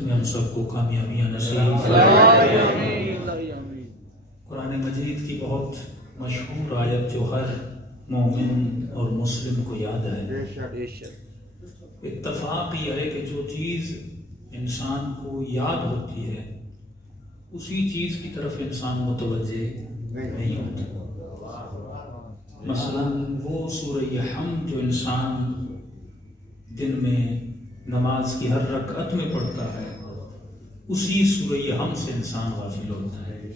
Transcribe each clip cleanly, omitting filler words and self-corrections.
میں ہم سب کو کامیابیاں نصیب قرآن مجید کی بہت مشہور آیت جو ہر مومن اور مسلم کو یاد ہے، اتفاق یہ ہے کہ جو چیز انسان کو یاد ہوتی ہے اسی چیز کی طرف انسان متوجہ نہیں ہوتا۔ مثلا وہ سورہ حمد جو انسان دن میں نماز کی ہر رکعت میں پڑھتا ہے اسی سورہ حمد سے انسان غافل ہوتا ہے۔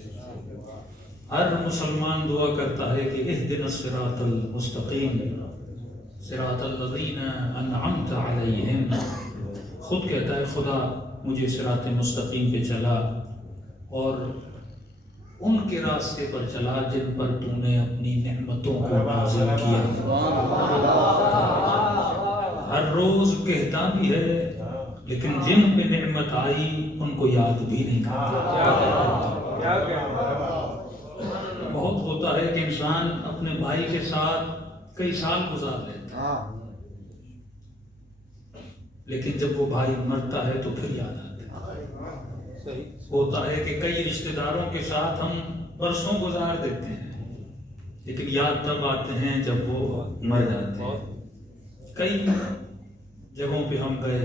ہر مسلمان دعا کرتا ہے کہ اہدنا الصراط المستقیم صراط الذین انعمت علیہم، خود کہتا ہے خدا مجھے صراط مستقیم پہ چلا اور ان کے راستے پر چلا جن پر تو نے اپنی نعمتوں کو نازل کیا۔ ہر روز کہتا بھی ہے لیکن جن پہ نعمت آئی ان کو یاد بھی نہیں کرتا۔ بہت ہوتا ہے کہ انسان اپنے بھائی کے ساتھ کئی سال گزار لیتا ہے لیکن جب وہ بھائی مرتا ہے تو پھر یاد آتا ہے۔ ہوتا ہے کہ کئی رشتہ داروں کے ساتھ ہم برسوں گزار دیتے ہیں لیکن یاد تب آتے ہیں جب وہ مر جاتے ہیں۔ کئی جگہوں پہ ہم گئے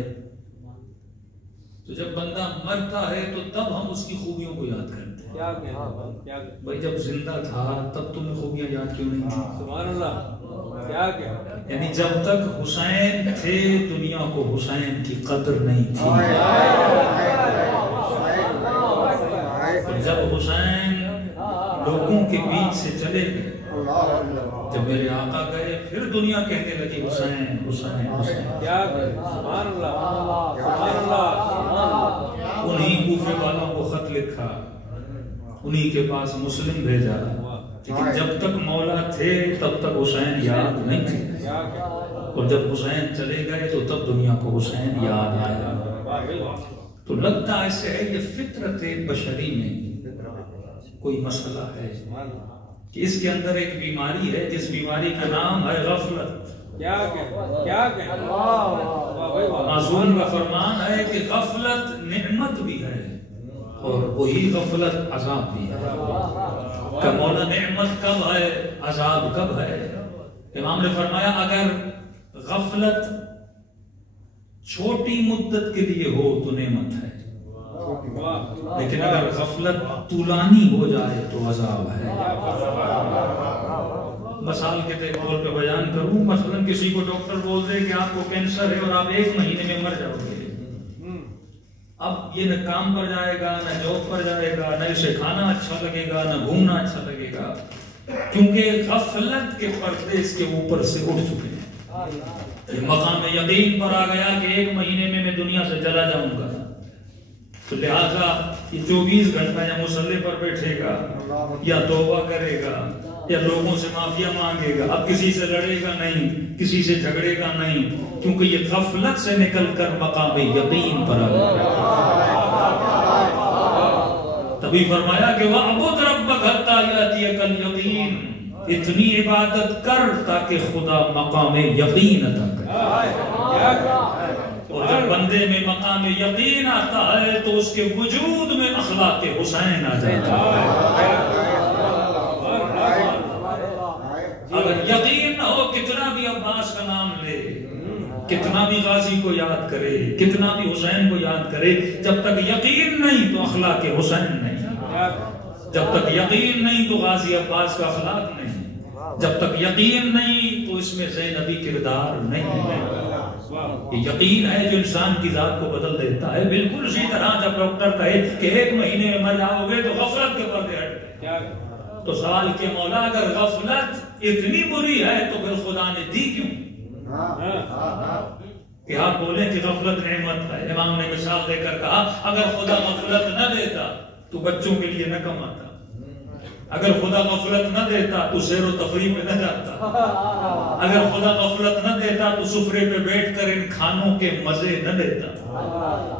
تو جب بندہ مرتا ہے تو تب ہم اس کی خوبیوں کو یاد کرتے ہیں۔ بھائی جب زندہ تھا تب تمہیں خوبیاں یاد کیوں نہیں تھی؟ سبحان اللہ۔ یعنی جب تک حسین تھے دنیا کو حسین کی قدر نہیں تھی، جب حسین لوگوں کے بیچ سے چلے گئے، جب میرے آقا گئے پھر دنیا کہنے لگی حسین حسین حسین۔ سبحان اللہ سبحان اللہ۔ انہی کوفے والوں کو خط لکھا، انہی کے پاس مسلم بھیجا، لیکن جب تک مولا تھے تب تک حسین یاد نہیں تھے، اور جب حسین چلے گئے تو تب دنیا کو حسین یاد آیا۔ تو لگتا ایسے ہے یہ فطرت بشری میں کوئی مسئلہ ہے کہ اس کے اندر ایک بیماری ہے جس بیماری کا نام ہے غفلت۔ معصوم کا فرمان ہے کہ غفلت نعمت بھی ہے اور وہی غفلت عذاب بھی ہے۔ کہ مولا نعمت کب ہے عذاب کب ہے؟ امام نے فرمایا اگر غفلت چھوٹی مدت کے لیے ہو تو نعمت ہے، لیکن اگر غفلت طولانی ہو جائے تو عذاب ہے۔ مثال کے طور پہ بیان کروں، مثلا کسی کو ڈاکٹر بول دے کہ آپ کو کینسر ہے اور آپ 1 مہینے میں مر جاؤ گے، اب یہ نہ کام پر جائے گا نہ جاب پر جائے گا، نہ اسے کھانا اچھا لگے گا نہ گھومنا اچھا لگے گا، کیونکہ غفلت کے پردے اس کے اوپر سے اٹھ چکے ہیں۔ یہ مقام یقین پر آ گیا کہ 1 مہینے میں دنیا سے چلا جاؤں گا، تو لہذا یہ 24 گھنٹہ یا مصلی پر بیٹھے گا یا توبہ کرے گا یا لوگوں سے معافیا مانگے گا، اب کسی سے لڑے گا نہیں، کسی سے جھگڑے گا نہیں، کیونکہ یہ غفلت سے نکل کر مقام یقین پر آ گیا۔ تبھی فرمایا کہ وَاعْبُدْ رَبَّكَ حَتَّىٰ يَأْتِيَكَ الْيَقِينُ، اتنی عبادت کر تاکہ خدا مقام یقین عطا کرے۔ اور جب بندے میں مقام یقین آتا ہے تو اس کے وجود میں اخلاق حسین آ جاتا ہے۔ اگر یقین نہ ہو کتنا بھی عباس کا نام لے، کتنا بھی غازی کو یاد کرے، کتنا بھی حسین کو یاد کرے، جب تک یقین نہیں تو اخلاق حسین نہیں، جب تک یقین نہیں تو غازی عباس کا اخلاق نہیں، جب تک یقین نہیں تو اس میں زینبی کردار نہیں۔ یہ یقین ہے جو انسان کی ذات کو بدل دیتا ہے۔ بالکل اسی طرح جب ڈاکٹر کہے کہ 1 مہینے میں مر جاؤ گے تو غفلت کے پردے ہٹ گئے، تو سوال کہ مولا اگر غفلت اتنی بری ہے تو پھر خدا نے دی کیوں؟ کہ آپ بولیں کہ غفلت نعمت ہے۔ امام نے مثال دے کر کہا اگر خدا غفلت نہ دیتا تو بچوں کے لیے نہ کماتا، اگر خدا غفلت نہ دیتا تو سیر و تفریح پہ نہ جاتا، اگر خدا غفلت نہ دیتا تو سفرے پہ بیٹھ کر ان کھانوں کے مزے نہ دیتا،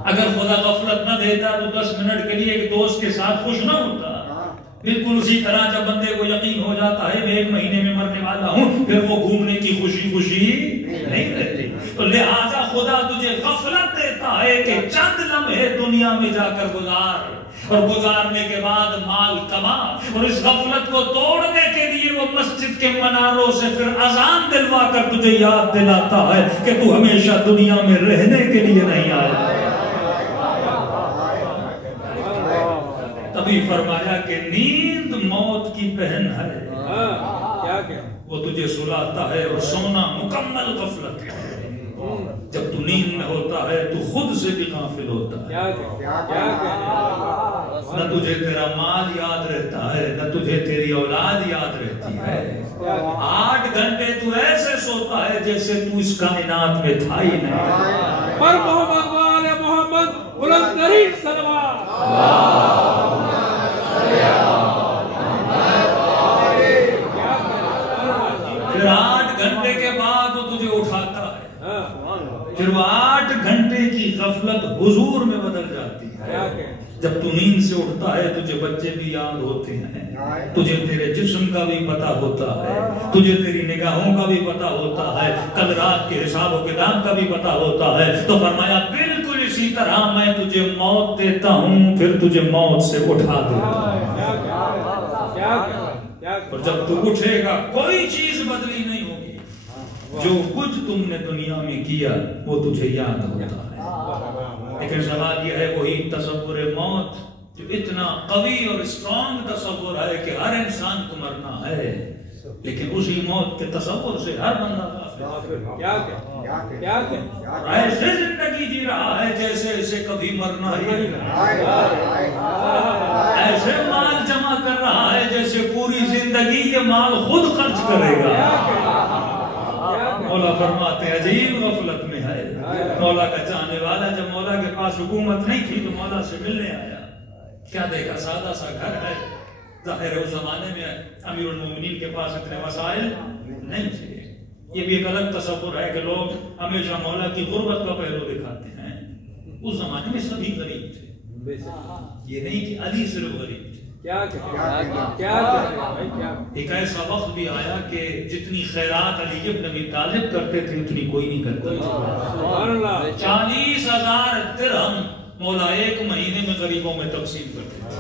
اگر خدا غفلت نہ دیتا تو 10 منٹ کے لیے ایک دوست کے ساتھ خوش نہ ہوتا۔ بالکل اسی طرح جب بندے کو یقین ہو جاتا ہے میں 1 مہینے میں مرنے والا ہوں، پھر وہ گھومنے کی خوشی نہیں رہتی۔ تو لہذا خدا تجھے غفلت دیتا ہے کہ چند لمحے دنیا میں جا کر گزار، اور گزارنے کے بعد مال کما، اور اس غفلت کو توڑنے کے لیے وہ مسجد کے مناروں سے پھر اذان دلوا کر تجھے یاد دلاتا ہے کہ تو ہمیشہ دنیا میں رہنے کے لیے نہیں آیا۔ تبھی فرمایا کہ نیند موت کی بہن ہے، وہ تجھے سلاتا ہے، اور سونا مکمل غفلت ہے۔ جب تو نیند میں ہوتا ہے تو خود سے بھی غافل ہوتا ہے، نہ تجھے تیرا مال یاد رہتا ہے نہ تجھے تیری اولاد یاد رہتی ہے۔ 8 گھنٹے تو ایسے سوتا ہے جیسے تو اس کائنات میں تھا ہی نہیں۔ پر محمد وآل محمد بلند ترین صلوات۔ پھر 8 گھنٹے کے بعد وہ تجھے اٹھاتا ہے، پھر وہ 8 گھنٹے کی غفلت حضور میں بدل جاتی ہے. جب تو نیند سے اٹھتا ہے تجھے بچے بھی یاد ہوتے ہیں, تجھے تیرے جسم کا بھی پتا ہوتا ہے, تجھے تیری نگاہوں کا بھی پتا ہوتا ہے, کل رات کے حساب و کتاب کا بھی پتا ہوتا ہے. تو فرمایا بالکل اسی طرح میں تجھے موت دیتا ہوں, پھر تجھے موت سے اٹھا دیتا ہوں. اور جب تو اٹھے گا کوئی چیز بدلی نہیں ہوگی, جو کچھ تم نے دنیا میں کیا وہ تجھے یاد ہوتا ہے. لیکن سوال یہ ہے وہی تصور موت جو اتنا قوی اور اسٹرانگ تصور ہے کہ ہر انسان کو مرنا ہے, لیکن اسی موت کے تصور سے ہر بندہ ایسے زندگی جی رہا ہے جیسے اسے کبھی مرنا ہی, ایسے مال جمع کر رہا ہے جیسے پوری زندگی یہ مال خود خرچ کرے گا. مولا فرماتے ہیں عجیب غفلت میں ہے. مولا کا چاہنے والا جب مولا کے پاس حکومت نہیں تھی تو مولا سے ملنے آیا, کیا دیکھا سادہ سا گھر ہے. ظاہر ہے اس زمانے میں امیر المومنین کے پاس اتنے وسائل نہیں تھے. یہ بھی ایک الگ تصور ہے کہ لوگ ہمیشہ مولا کی غربت کا پہلو دکھاتے ہیں. اس زمانے میں سبھی غریب تھے, یہ نہیں کہ علی صرف غریب تھے. ایک ایسا وقت بھی آیا کہ جتنی خیرات علی ابن ابی طالب کرتے تھے اتنی کوئی نہیں کرتا. 40,000 درہم مولا ایک مہینے میں غریبوں میں تقسیم کرتے تھے.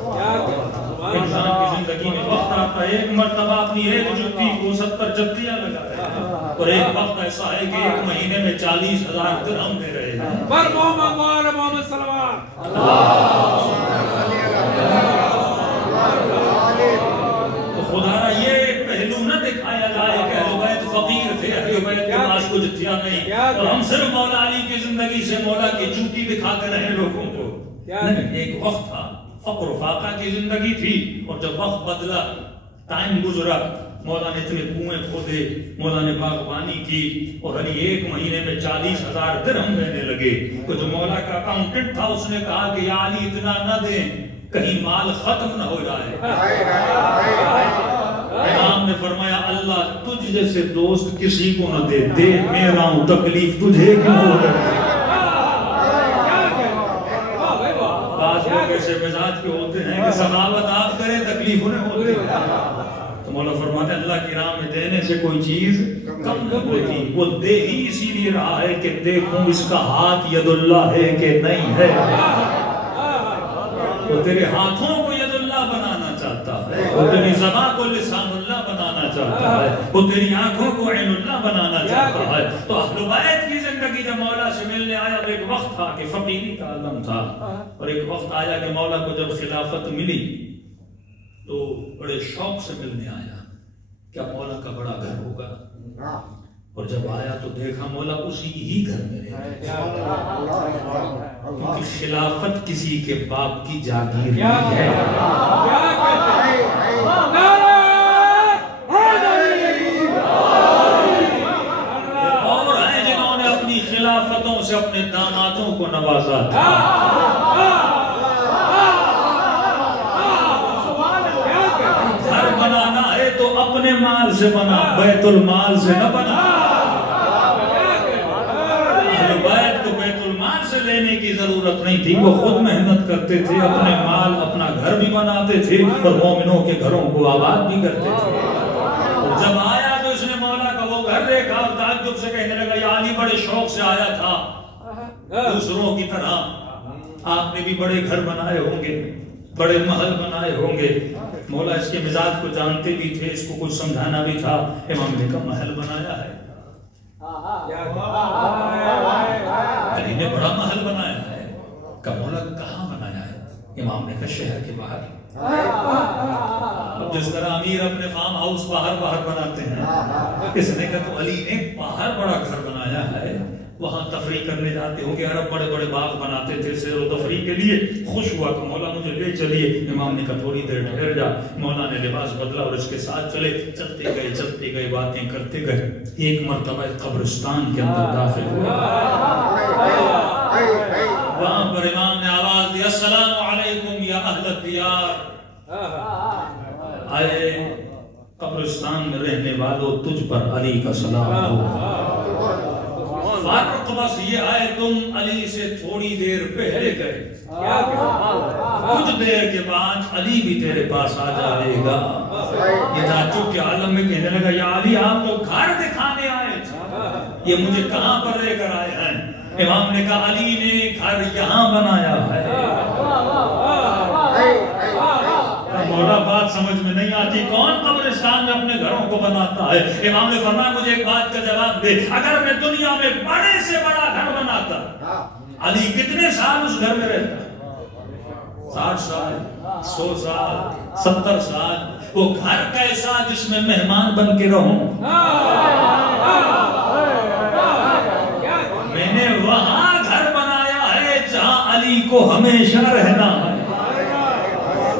انسان کی زندگی میں وقت آتا ہے ایک مرتبہ اپنی ایک جوتی کو 70 جتیاں لگا رہے ہیں, اور ایک وقت ایسا ہے کہ ایک مہینے میں 40,000 درہم دے رہے ہیں. پر محمد صلوات خدا را یہ پہلو نہ دکھایا جائے کہ اہل بیت فقیر تھے, اہل بیت کے پاس کچھ تھا نہیں, اور ہم صرف مولا علی کی زندگی سے مولا کی چوٹی دکھاتے رہے لوگوں کو. ایک وقت تھا فقر و فاقہ کی زندگی تھی, اور جب وقت بدلا, ٹائم گزرا, مولا نے اتنے کنویں کھودے, مولا نے باغبانی کی, اور علی ایک مہینے میں 40,000 درہم دینے لگے. تو جو مولا کا اکاؤنٹنٹ تھا اس نے کہا کہ یا علی اتنا نہ دیں کہیں مال ختم نہ ہو جائے. امام نے فرمایا اللہ تجھ جیسے دوست کسی کو نہ دے, دے میرا ہوں تکلیف تجھے کیوں ہو رہی. بعض لوگ ایسے مزاج کے ہوتے ہیں کہ سخاوت آپ کریں تکلیف انہیں ہوتی ہے. تو مولا فرماتے ہیں اللہ کی راہ میں دینے سے کوئی چیز کم نہ ہوتی. وہ دے ہی اسی لیے رہا ہے کہ دیکھوں اس کا ہاتھ ید اللہ ہے کہ نہیں ہے. وہ تیرے ہاتھوں کو ید اللہ بنانا چاہتا ہے, وہ تیری زبان کو لسان اللہ بنانا چاہتا ہے, وہ تیری آنکھوں کو عین اللہ بنانا چاہتا ہے. تو اہل بیت کی زندگی جب مولا سے ملنے آیا تو ایک وقت تھا کہ فقیری کا عالم تھا, اور ایک وقت آیا کہ مولا کو جب خلافت ملی تو بڑے شوق سے ملنے آیا. کیا مولا کا بڑا گھر ہوگا, اور جب آیا تو دیکھا مولا اسی ہی گھر میں رہے. کیونکہ خلافت کسی کے باپ کی جاگیر نہیں ہے. اور ہیں جنہوں نے اپنی خلافتوں سے اپنے دامادوں کو نوازا تھا. گھر بنانا ہے تو اپنے مال سے بنا, بیت المال سے نہ بنا. بیت کو بیت المال سے لینے کی ضرورت نہیں تھی, وہ خود محنت کرتے تھے, اپنے مال اپنا گھر بھی بناتے تھے اور مومنوں کے گھروں کو آباد بھی کرتے تھے. اور جب آیا تو اس نے مولا کا وہ گھر دیکھا اور تعجب سے کہنے لگا یا علی بڑے شوق سے آیا تھا, دوسروں کی طرح آپ نے بھی بڑے گھر بنائے ہوں گے, بڑے محل بنائے ہوں گے. مولا اس کے مزاج کو جانتے بھی تھے, اس کو کچھ سمجھانا بھی تھا. امام نے کہا محل بنایا ہے, علی نے بڑا محل بنایا ہے. کہا مولا کہاں بنایا ہے؟ امام نے کہا شہر کے باہر. اب جس طرح امیر اپنے فارم ہاؤس باہر بناتے ہیں, اس نے کہا تو علی نے باہر بڑا گھر بنایا ہے, وہاں تفریح کرنے جاتے ہوں گے. عرب بڑے بڑے باغ بناتے تھے سیر و تفریح کے لیے. خوش ہوا تو مولا مجھے لے چلیے. امام نے کہا تھوڑی دیر ٹھہر جا. مولا نے لباس بدلا اور اس کے ساتھ چلے. چلتے گئے باتیں کرتے گئے. ایک مرتبہ قبرستان کے اندر داخل ہوئے. وہاں پر امام نے آواز دی السلام علیکم یا اہل الدیار. آئے قبرستان میں رہنے والوں تجھ پر علی کا سلام ہو. فارق بس یہ آئے تم علی سے تھوڑی دیر پہلے گئے، کچھ دیر کے بعد علی بھی تیرے پاس آ جائے گا۔ یہ تعجب کے عالم میں کہنے لگا یا علی آپ تو گھر دکھانے آئے تھے، یہ مجھے کہاں پر لے کر آئے ہیں؟ امام نے کہا علی نے گھر یہاں بنایا ہے۔ مولا بات سمجھ میں نہیں آتی، کون قبرستان میں اپنے گھروں کو بناتا ہے؟ امام نے فرمایا مجھے ایک بات کا جواب دے، اگر میں دنیا میں بڑے سے بڑا گھر بناتا، علی کتنے سال اس گھر میں رہتا؟ 60 سال، 100 سال، 70 سال۔ وہ گھر کیسا جس میں مہمان بن کے رہوں؟ میں نے وہاں گھر بنایا ہے جہاں علی کو ہمیشہ رہنا ہے۔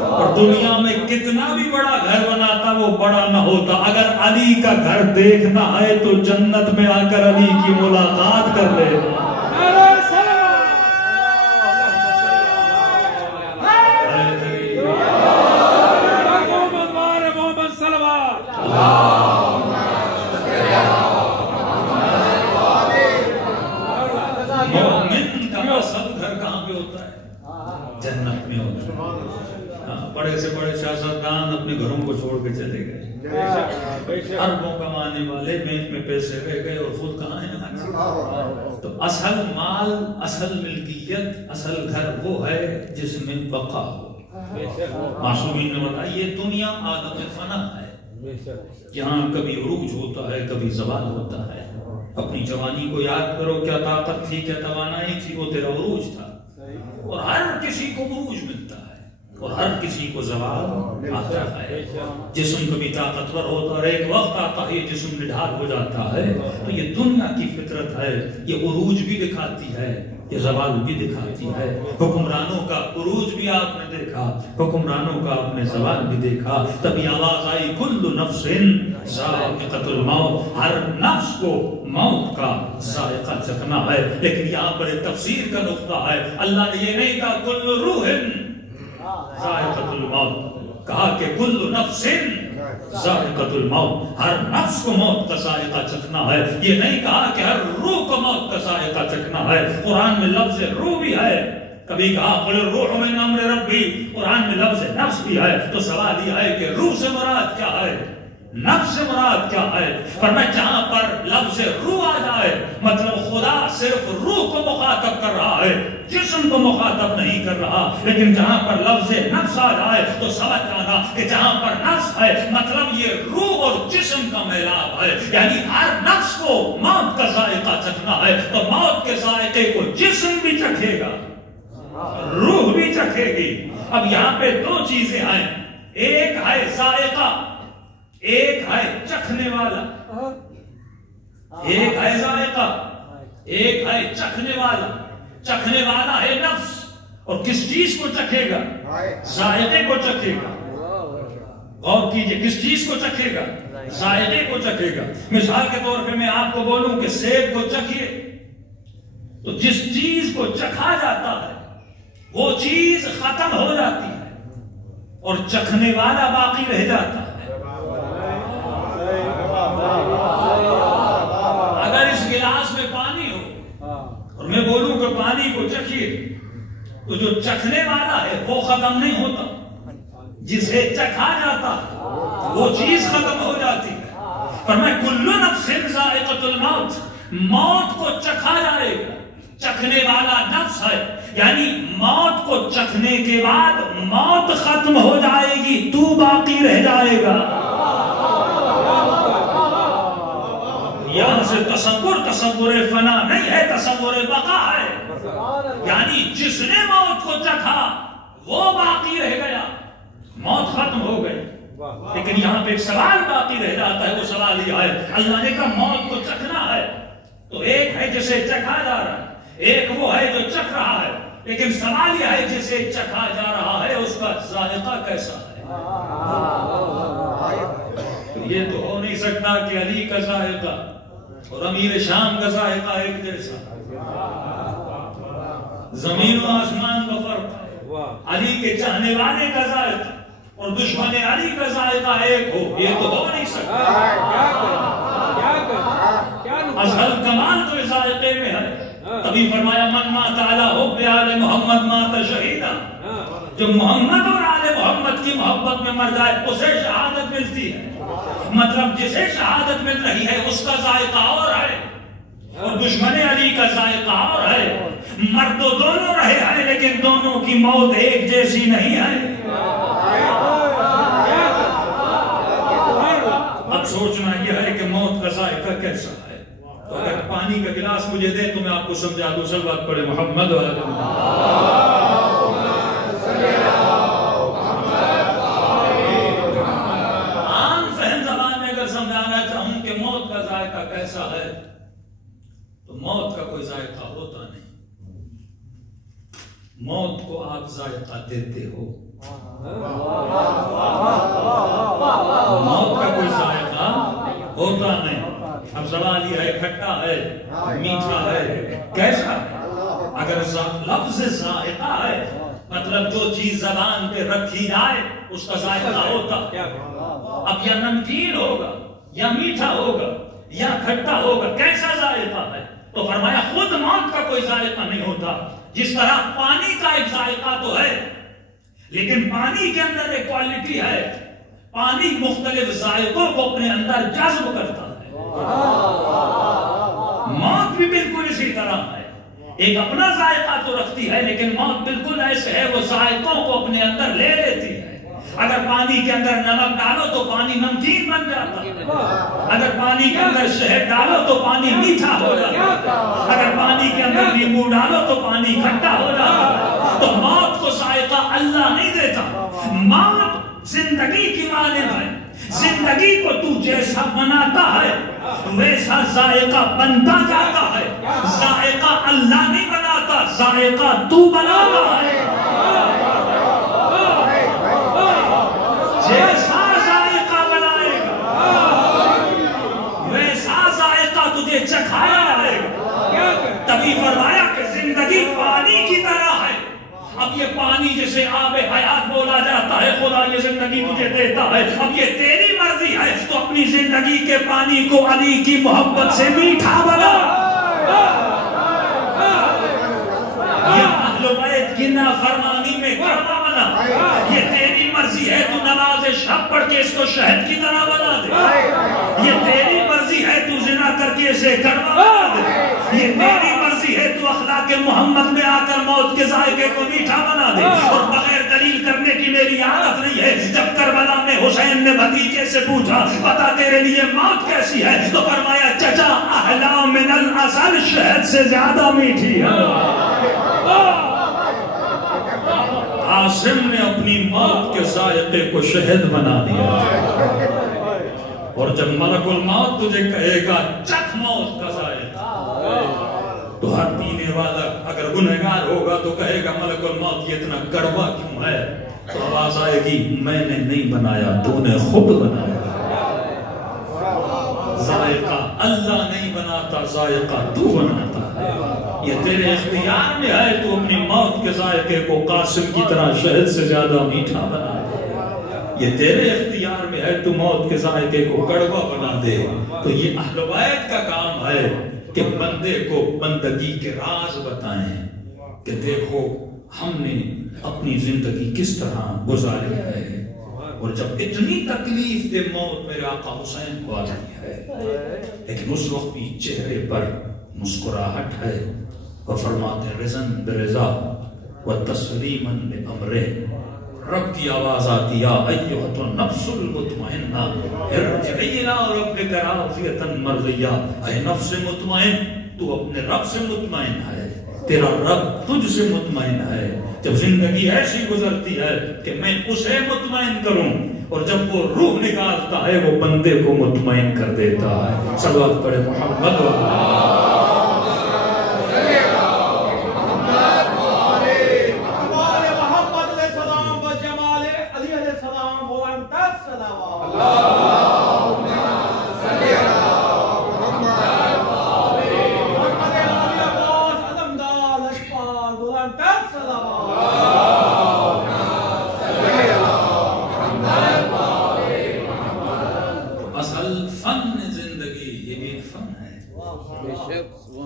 اور دنیا میں کتنا بھی بڑا گھر بناتا وہ بڑا نہ ہوتا، اگر علی کا گھر دیکھنا ہے تو جنت میں آ کر علی کی ملاقات کر لے۔ مومن کا اصل گھر کہاں پہ ہوتا ہے؟ جنت میں ہوتا ہے۔ بڑے سے بڑے سیاستدان اپنے گھروں کو چھوڑ کے چلے گئے، اربوں کمانے والے بینک میں پیسے رہ گئے اور خود کہاں ہیں؟ تو اصل مال، اصل ملکیت، اصل گھر وہ ہے جس میں بقا ہو۔ معصومین نے بتایا یہ دنیا عالم فنا ہے، یہاں کبھی عروج ہوتا ہے کبھی زوال ہوتا ہے۔ اپنی جوانی کو یاد کرو، کیا طاقت تھی، کیا توانائی تھی، وہ تیرا عروج تھا۔ اور ہر کسی کو عروج ملتا ہے اور ہر کسی کو زوال آتا ہے۔ جسم کبھی طاقتور ہوتا ہے، ایک وقت آتا ہے جسم نڈھال ہو جاتا ہے۔ تو یہ دنیا کی فطرت ہے، یہ عروج بھی دکھاتی ہے، یہ زوال بھی دکھاتی ہے۔ حکمرانوں کا عروج بھی آپ نے دیکھا، حکمرانوں کا آپ نے زوال بھی دیکھا۔ تبھی آواز آئی کل نفس ذائقۃ الموت، ہر نفس کو موت کا ذائقہ چکھنا ہے۔ لیکن یہاں پر ایک تفسیر کا نقطہ ہے، اللہ نے یہ نہیں کہا کل روح ذائقۃ الموت، کہا کہ کل نفس ذائقۃ الموت، ہر نفس کو موت کا ذائقہ چکھنا ہے۔ یہ نہیں کہا کہ ہر روح کو موت کا ذائقہ چکھنا ہے۔ قرآن میں لفظ روح بھی ہے، کبھی کہا قل الروح من امر ربی، قرآن میں لفظ نفس بھی ہے۔ تو سوال یہ ہے کہ روح سے مراد کیا ہے، نفس سے مراد کیا ہے؟ فرمایا جہاں پر لفظ روح آ جائے مطلب خدا صرف روح کو مخاطب کر رہا ہے، جسم کو مخاطب نہیں کر رہا۔ لیکن جہاں پر لفظ نفس آ جائے تو سمجھ جانا کہ جہاں پر نفس ہے مطلب یہ روح اور جسم کا میلاب ہے، یعنی ہر نفس کو موت کا ذائقہ چکھنا ہے۔ تو موت کے ذائقے کو جسم بھی چکھے گا، روح بھی چکھے گی۔ اب یہاں پہ دو چیزیں ہیں، ایک ہے ذائقہ، ایک ہے چکھنے والا۔ ایک ہے ذائقہ، ایک ہے چکھنے والا۔ چکھنے والا ہے نفس، اور کس چیز کو چکھے گا؟ ذائقے کو چکھے گا۔ غور کیجئے، کس چیز کو چکھے گا؟ ذائقے کو چکھے گا۔ مثال کے طور پہ میں آپ کو بولوں کہ سیب کو چکھیے، تو جس چیز کو چکھا جاتا ہے وہ چیز ختم ہو جاتی ہے اور چکھنے والا باقی رہ جاتا ہے۔ اگر اس گلاس میں پانی ہو اور میں بولوں کہ پانی کو چکھیے، تو جو چکھنے والا ہے وہ ختم نہیں ہوتا، جسے چکھا جاتا ہے وہ چیز ختم ہو جاتی ہے۔ فرمایا کل نفس ذائقۃ الموت، موت کو چکھا جائے گا، چکھنے والا نفس ہے، یعنی موت کو چکھنے کے بعد موت ختم ہو جائے گی، تو باقی رہ جائے گا۔ یہاں سے تصور فنا نہیں ہے، تصور بقا ہے، یعنی جس نے موت کو چکھا وہ باقی رہ گیا، موت ختم ہو گئی۔ لیکن یہاں پہ ایک سوال باقی رہ جاتا ہے، وہ سوال یہ ہے اللہ نے کہا موت کو چکھنا ہے، تو ایک ہے جسے چکھا جا رہا ہے، ایک وہ ہے جو چکھ رہا ہے، لیکن سوال یہ ہے جسے چکھا جا رہا ہے اس کا ذائقہ کیسا ہے؟ تو یہ تو ہو نہیں سکتا کہ علی کا ذائقہ اور امیر شام کا ذائقہ ایک جیسا، زمین و آسمان کا فرق ہے۔ علی کے چاہنے والے کا ذائقہ اور دشمن علی کا ذائقہ ایک ہو، یہ تو ہو نہیں سکتا۔ اصل کمال تو ذائقے میں ہے، تبھی فرمایا من مات علی حب آل محمد مات شہیدا، جو محمد اور آل محمد کی محبت میں مر جائے اسے شہادت ملتی ہے. مطلب جسے شہادت مل رہی ہے اس کا ذائقہ اور ہے، اور دشمن علی کا ذائقہ اور ہے. مرد تو دونوں رہے ہیں لیکن دونوں کی موت ایک جیسی نہیں ہے. اب سوچنا یہ ہے کہ موت کا ذائقہ کیسا ہے. تو اگر پانی کا گلاس مجھے دے تو میں آپ کو سمجھا دوں. صلوات پڑھے محمد و علی عام فہم زبان میں اگر سمجھانا چاہوں کہ موت کا ذائقہ کیسا ہے تو موت کا کوئی ذائقہ ہوتا نہیں. موت کو آپ ذائقہ دیتے ہو. موت کا کوئی ذائقہ ہوتا نہیں. اب سوال یہ ہے کھٹا ہے میٹھا ہے کیسا؟ اگر لفظ ذائقہ ہے مطلب جو چیز زبان پہ رکھی جائے اس کا ذائقہ ہوتا. اب یا نمکین ہوگا یا میٹھا ہوگا یا کھٹا ہوگا، کیسا ذائقہ ہے؟ تو فرمایا خود موت کا کوئی ذائقہ نہیں ہوتا. جس طرح پانی کا ایک ذائقہ تو ہے لیکن پانی کے اندر ایک کوالٹی ہے، پانی مختلف ذائقوں کو اپنے اندر جذب کرتا ہے. موت بھی بالکل اسی طرح ہے. ایک اپنا ذائقہ تو رکھتی ہے لیکن موت بالکل ایسے ہے وہ ذائقوں کو اپنے اندر لے لیتی ہے. اگر پانی کے اندر نمک ڈالو تو پانی نمکین بن جاتا ہے. اگر پانی کے اندر شہد ڈالو تو پانی میٹھا ہو جاتا ہے. اگر پانی کے اندر نیمبو ڈالو تو پانی کھٹا ہو جاتا ہے. تو موت کو ذائقہ اللہ نہیں دیتا. موت زندگی کی مانند ہے. زندگی کو تو جیسا بناتا ہے ویسا ذائقہ بنتا جاتا ہے. ذائقہ اللہ نہیں بناتا، ذائقہ تو بناتا ہے. جیسا ذائقہ بنائے گا ویسا ذائقہ تجھے چکھایا جائے گا. تبھی فرمایا کہ زندگی پانی کی طرح ہے. اب یہ پانی جسے آب حیات بولا جاتا ہے، خدا یہ زندگی تجھے دیتا ہے. اب یہ تیری مرضی ہے تو اپنی زندگی کے پانی کو علی کی محبت سے میٹھا بنا. یہ اہل بیت کی نافرمانی میں کڑوا بنا. یہ تیری مرضی ہے تو نماز شب پڑھ کے اس کو شہد کی طرح بنا دے. یہ تیری مرضی ہے تو زنا کر کے اسے کڑوا بنا دے. یہ تیری مرضی ہے تو اخلاق محمد میں آ کر موت کے ذائقے کو میٹھا بنا دے. اور بغیر دلیل کرنے کی میری عادت نہیں ہے. جب کربلا میں حسین نے بھتیجے سے پوچھا بتا تیرے لیے موت کیسی ہے تو فرمایا چچا احلا من العسل، شہد سے زیادہ میٹھی ہے. عاصم نے اپنی موت کے ذائقے کو شہد بنا دیا. اور جب ملک الموت تجھے کہے گا چکھ موت کا ذائقہ تو ہر پینے والا اگر گنہگار ہوگا تو کہے گا ملک الموت یہ اتنا کڑوا کیوں ہے؟ تو آواز آئے گی میں نے نہیں بنایا، تو نے خود بنایا. ذائقہ اللہ نہیں بناتا، ذائقہ تو بناتا ہے. یہ تیرے اختیار میں ہے تو اپنی موت کے ذائقے کو قاسم کی طرح شہد سے زیادہ میٹھا بنا دے. یہ تیرے اختیار میں ہے تو موت کے ذائقے کو کڑوا بنا دے. تو یہ اہل بیت کا کام ہے کہ بندے کو بندگی کے راز بتائیں کہ دیکھو ہم نے اپنی زندگی کس طرح گزاری ہے. اور جب اتنی تکلیف دے موت میرے آقا حسین کو آ رہی ہے لیکن اس وقت بھی چہرے پر مسکراہٹ ہے. اور فرماتے رضن برضا و تسلیما بامرہ. رب کی آواز آتی یا ایھا النفس المطمئنہ ارجعی الی ربک راضیۃ مرضیہ. اے نفس مطمئن تو اپنے رب سے مطمئن ہے، تیرا رب تجھ سے مطمئن ہے. جب زندگی ایسی گزرتی ہے کہ میں اسے مطمئن کروں اور جب وہ روح نکالتا ہے وہ بندے کو مطمئن کر دیتا ہے. صلوات پڑھے محمد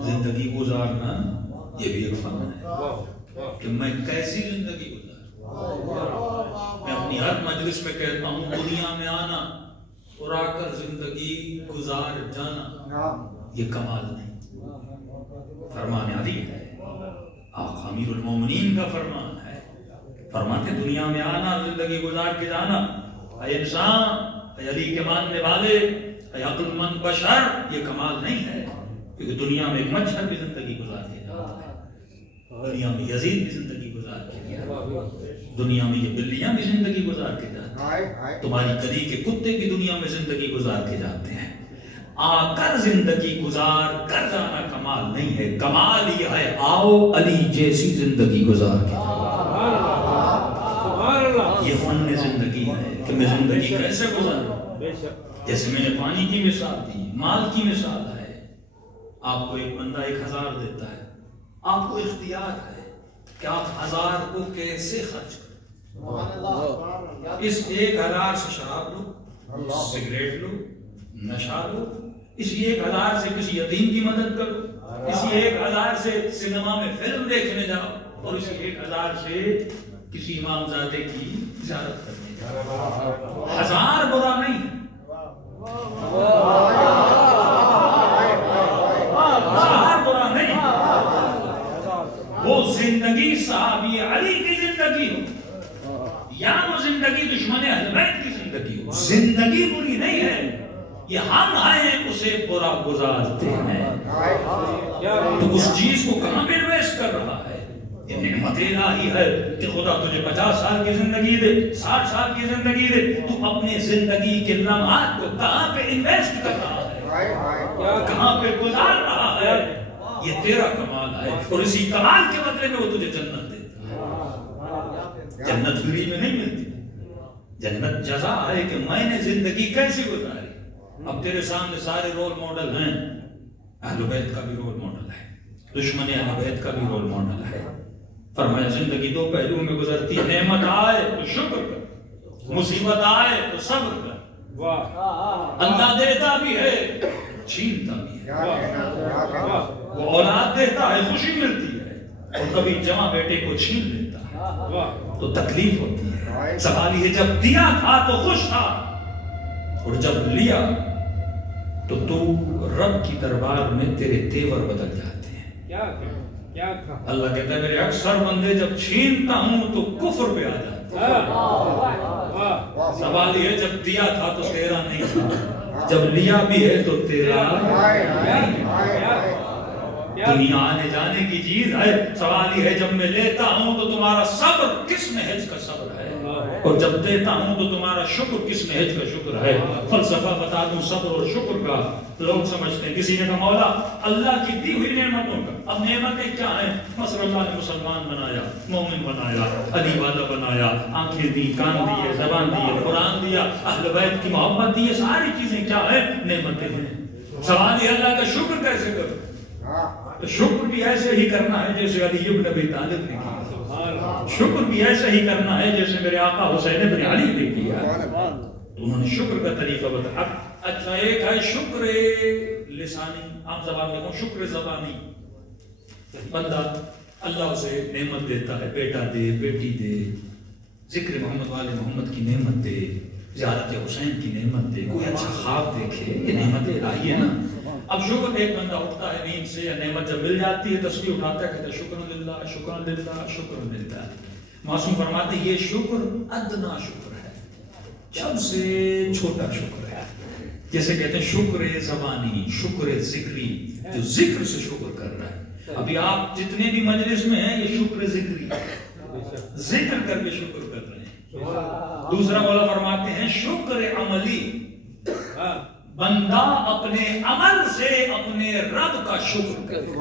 زندگی گزارنا ہے کہ میں کیسی زندگی گزاروں. میں اپنی ہر مجلس میں کہتا ہوں دنیا میں آنا اور آ کر زندگی گزار جانا یہ کمال نہیں. فرمان علی ہے، آقا امیر المومنین کا فرمان ہے. فرماتے دنیا میں آنا زندگی گزار کے جانا، اے انسان، اے علی کے ماننے والے، اے عقل مند بشر، یہ کمال نہیں ہے. کیونکہ دنیا میں ایک مچھر بھی زندگی گزار کے جاتا ہے، دنیا میں یزید بھی زندگی گزار کے جاتا ہے، دنیا میں یہ بلیاں بھی زندگی گزار کے جاتی ہیں، تمہاری گلی کے کتے بھی دنیا میں زندگی گزار کے جاتے ہیں. آ کر زندگی گزار کر جانا کمال نہیں ہے. کمال یہ ہے آؤ علی جیسی زندگی گزار کے. یہ فن زندگی ہے کہ میں زندگی کیسے گزاروں. جیسے میں نے پانی کی مثال دی، مال کی مثال ہے. آپ کو ایک بندہ 1000 دیتا ہے، آپ کو اختیار ہے کہ آپ 1000 کو کیسے خرچ کریں. اس 1000 سے شراب لو، سگریٹ لو، نشہ لو. اس 1000 سے کسی یتیم کی مدد کرو. اسی 1000 سے سینما میں فلم دیکھنے جاؤ، اور اسی 1000 سے کسی امام زادے کی زیارت کرنے جاؤ. 1000 برا نہیں ہے، 1000 برا نہیں. وہ زندگی صحابی علی کی زندگی ہو یا وہ زندگی دشمن اہل بیت کی زندگی ہو، زندگی بری نہیں ہے. یہ ہم آئے اسے برا گزارتے ہیں. تو اس چیز کو کہاں پہ انویسٹ کر رہا ہے؟ یہ نعمت الہی ہے کہ خدا تجھے 50 سال کی زندگی دے، 60 سال کی زندگی دے. تو اپنے زندگی کے لمحات کو کہاں پہ انویسٹ کر رہا ہے، کہاں پہ گزار رہا ہے، یہ تیرا کمال ہے. اور اسی کمال کے بدلے میں وہ تجھے جنت دیتا ہے. جنت فری میں نہیں ملتی. جنت جزا ہے کہ میں نے زندگی کیسی گزاری. اب تیرے سامنے سارے رول ماڈل ہیں. اہل بیت کا بھی رول ماڈل ہے، دشمن اہل بیت کا بھی رول ماڈل ہے. فرمایا زندگی 2 پہلوؤں میں گزرتی. نعمت آئے تو شکر کر، مصیبت آئے تو صبر کر. اللہ دیتا بھی ہے، چھینتا بھی ہے. وہ اولاد دیتا ہے، خوشی ملتی ہے، اور کبھی جمع بیٹے کو چھین لیتا ہے تو تکلیف ہوتی ہے. سوال یہ جب دیا تھا تو خوش تھا، اور جب لیا تو رب کی دربار میں تیرے تیور بدل جاتے ہیں. اللہ کہتا ہے میرے اکثر بندے جب چھینتا ہوں تو کفر پہ آ جاتے ہیں. سوال یہ جب دیا تھا تو تیرا نہیں تھا، جب لیا بھی ہے تو تیرا نہیں. دنیا آنے جانے کی چیز ہے. سوال یہ ہے جب میں لیتا ہوں تو تمہارا صبر کس نہج کا صبر ہے، اور جب دیتا ہوں تو تمہارا شکر کس نہج کا شکر ہے. فلسفہ بتا دوں صبر اور شکر کا. لوگ سمجھتے ہیں کسی نے کہا مولا اللہ کی دی ہوئی نعمتوں کا. اب نعمتیں کیا ہیں؟ مثلا اللہ نے مسلمان بنایا، مومن بنایا، علی والا بنایا، آنکھیں دی، کان دیے، زبان دیے، قرآن دیا، اہل بیت کی محبت دی. یہ ساری چیزیں کیا ہیں؟ نعمتیں ہیں. سوال یہ اللہ کا شکر کیسے کروں؟ تو شکر بھی ایسے ہی کرنا ہے جیسے علی ابن ابی طالب نے کیا. شکر بھی ایسا ہی کرنا ہے جیسے میرے آقا حسین بن علی نے کیا. تو انہوں نے شکر کا طریقہ بتایا. اچھا ایک ہے شکر لسانی، عام زبان میں کہوں شکر زبانی. بندہ اللہ اسے نعمت دیتا ہے، بیٹا دے، بیٹی دے، ذکر محمد والے محمد کی نعمت دے، زیارت حسین کی نعمت دے، کوئی اچھا خواب دیکھے، یہ نعمت الہی ہے نا. اب شکر ایک بندہ اٹھتا ہے نیند سے یا نعمت جب مل جاتی ہے تسبیح اٹھاتا ہے، کہتا ہے شکر للہ شکر للہ شکر للہ. معصوم فرماتے یہ شکر ادنا شکر ہے، سب سے چھوٹا شکر ہے. جیسے کہتے ہیں شکر زبانی، شکر ذکری، جو ذکر سے شکر کر رہا ہے. ابھی آپ جتنے بھی مجلس میں ہیں یہ شکر ذکری، ذکر کر کے شکر کر رہے ہیں. دوسرا مولا فرماتے ہیں شکر عملی، بندہ اپنے عمل سے اپنے رب کا شکر کرے.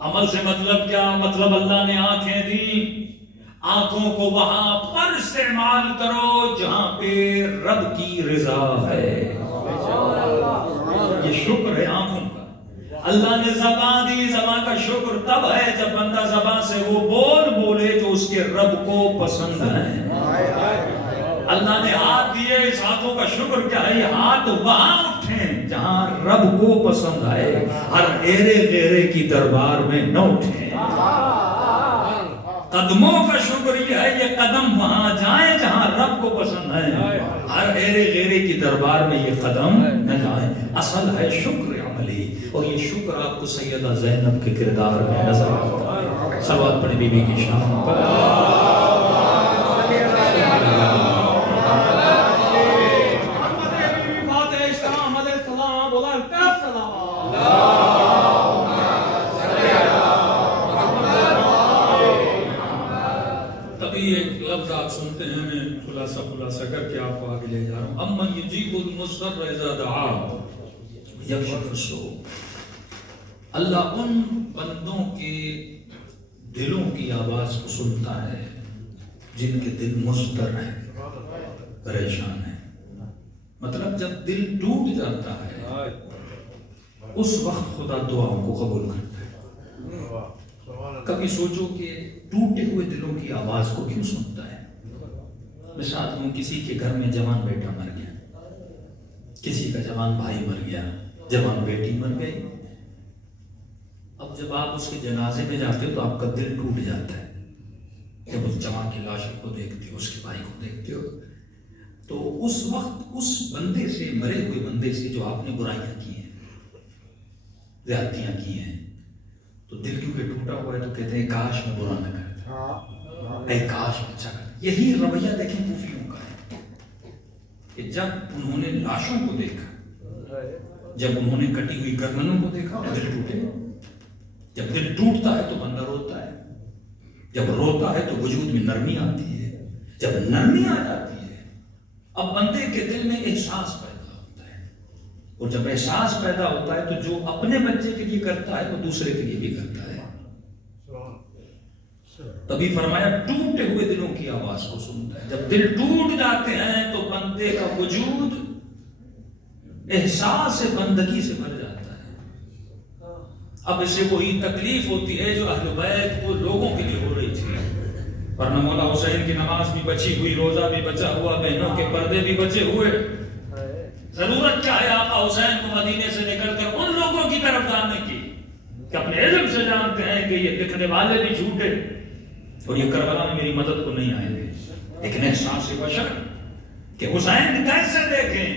عمل سے مطلب کیا؟ مطلب اللہ نے آنکھیں دی، آنکھوں کو وہاں پر استعمال کرو جہاں پہ رب کی رضا ہے. یہ شکر ہے آنکھوں کا. اللہ نے زبان دی، زبان کا شکر تب ہے جب بندہ زبان سے وہ بول بولے جو اس کے رب کو پسند ہے. اللہ نے ہاتھ دیے، اس ہاتھوں کا شکر کیا ہے؟ یہ ہاتھ وہاں اٹھیں جہاں رب کو پسند آئے، ہر ایرے غیرے کی دربار میں نہ اٹھیں۔ قدموں کا شکر یہ ہے یہ قدم وہاں جائیں جہاں رب کو پسند ہے، ہر ایرے غیرے کی دربار میں یہ قدم نہ جائیں۔ اصل ہے شکر عملی، اور یہ شکر آپ کو سیدہ زینب کے کردار میں نظر آتا ہے۔ صلوات پڑھیں بی بی کی شان پر۔ سنتے ہیں، میں خلاصہ کر کے آپ کو آگے لے جا رہا ہوں۔ امن یجیب المضطر اذا دعاہ یکشف السوء۔ اللہ ان بندوں کے دلوں کی آواز کو سنتا ہے جن کے دل مضطر ہیں، پریشان ہیں۔ مطلب جب دل ٹوٹ جاتا ہے اس وقت خدا دعاؤں کو قبول کرتا ہے۔ کبھی سوچو کہ ٹوٹے ہوئے دلوں کی آواز کو کیوں سنتا ہے؟ مثال دوں، کسی کے گھر میں جوان بیٹا مر گیا، کسی کا جوان بھائی مر گیا، جوان بیٹی مر گئی۔ اب جب آپ اس کے جنازے میں جاتے ہو تو آپ کا دل ٹوٹ جاتا ہے جب اس جوان کی لاش کو دیکھتے ہو، اس کے بھائی کو دیکھتے ہو۔ تو اس وقت اس بندے سے، مرے ہوئے بندے سے جو آپ نے برائیاں کی ہیں، زیادتیاں کی ہیں، تو دل کیونکہ ٹوٹا ہوا ہے تو کہتے ہیں کاش میں برا نہ کرتا، اے کاش میں اچھا کرتا۔ یہی رویہ دیکھیں کوفیوں کا ہے کہ جب انہوں نے لاشوں کو دیکھا، جب انہوں نے کٹی ہوئی گردنوں کو دیکھا، دل ٹوٹے۔ جب دل ٹوٹتا ہے تو بندہ روتا ہے، جب روتا ہے تو وجود میں نرمی آتی ہے، جب نرمی آ جاتی ہے اب بندے کے دل میں احساس پیدا ہوتا ہے، اور جب احساس پیدا ہوتا ہے تو جو اپنے بچے کے لیے کرتا ہے وہ دوسرے کے لیے بھی کرتا ہے۔ تبھی فرمایا ٹوٹے ہوئے دلوں کی آواز کو سنتا ہے۔ جب دل ٹوٹ جاتے ہیں تو بندے کا وجود احساس بندگی سے بھر جاتا ہے۔ اب اسے وہی تکلیف ہوتی ہے جو اہل بیت کو لوگوں کے لیے ہو رہی تھی، ورنہ مولا حسین کی نماز بھی بچی ہوئی، روزہ بھی بچا ہوا، بہنوں کے پردے بھی بچے ہوئے۔ ضرورت کیا ہے آقا حسین کو مدینے سے نکل کر ان لوگوں کی طرف جانے کی کہ اپنے علم سے جانتے ہیں کہ یہ دکھنے والے بھی جھوٹے اور یہ کربلا میں میری مدد کو نہیں آئیں گے، لیکن احساس بشر کہ حسین کیسے دیکھیں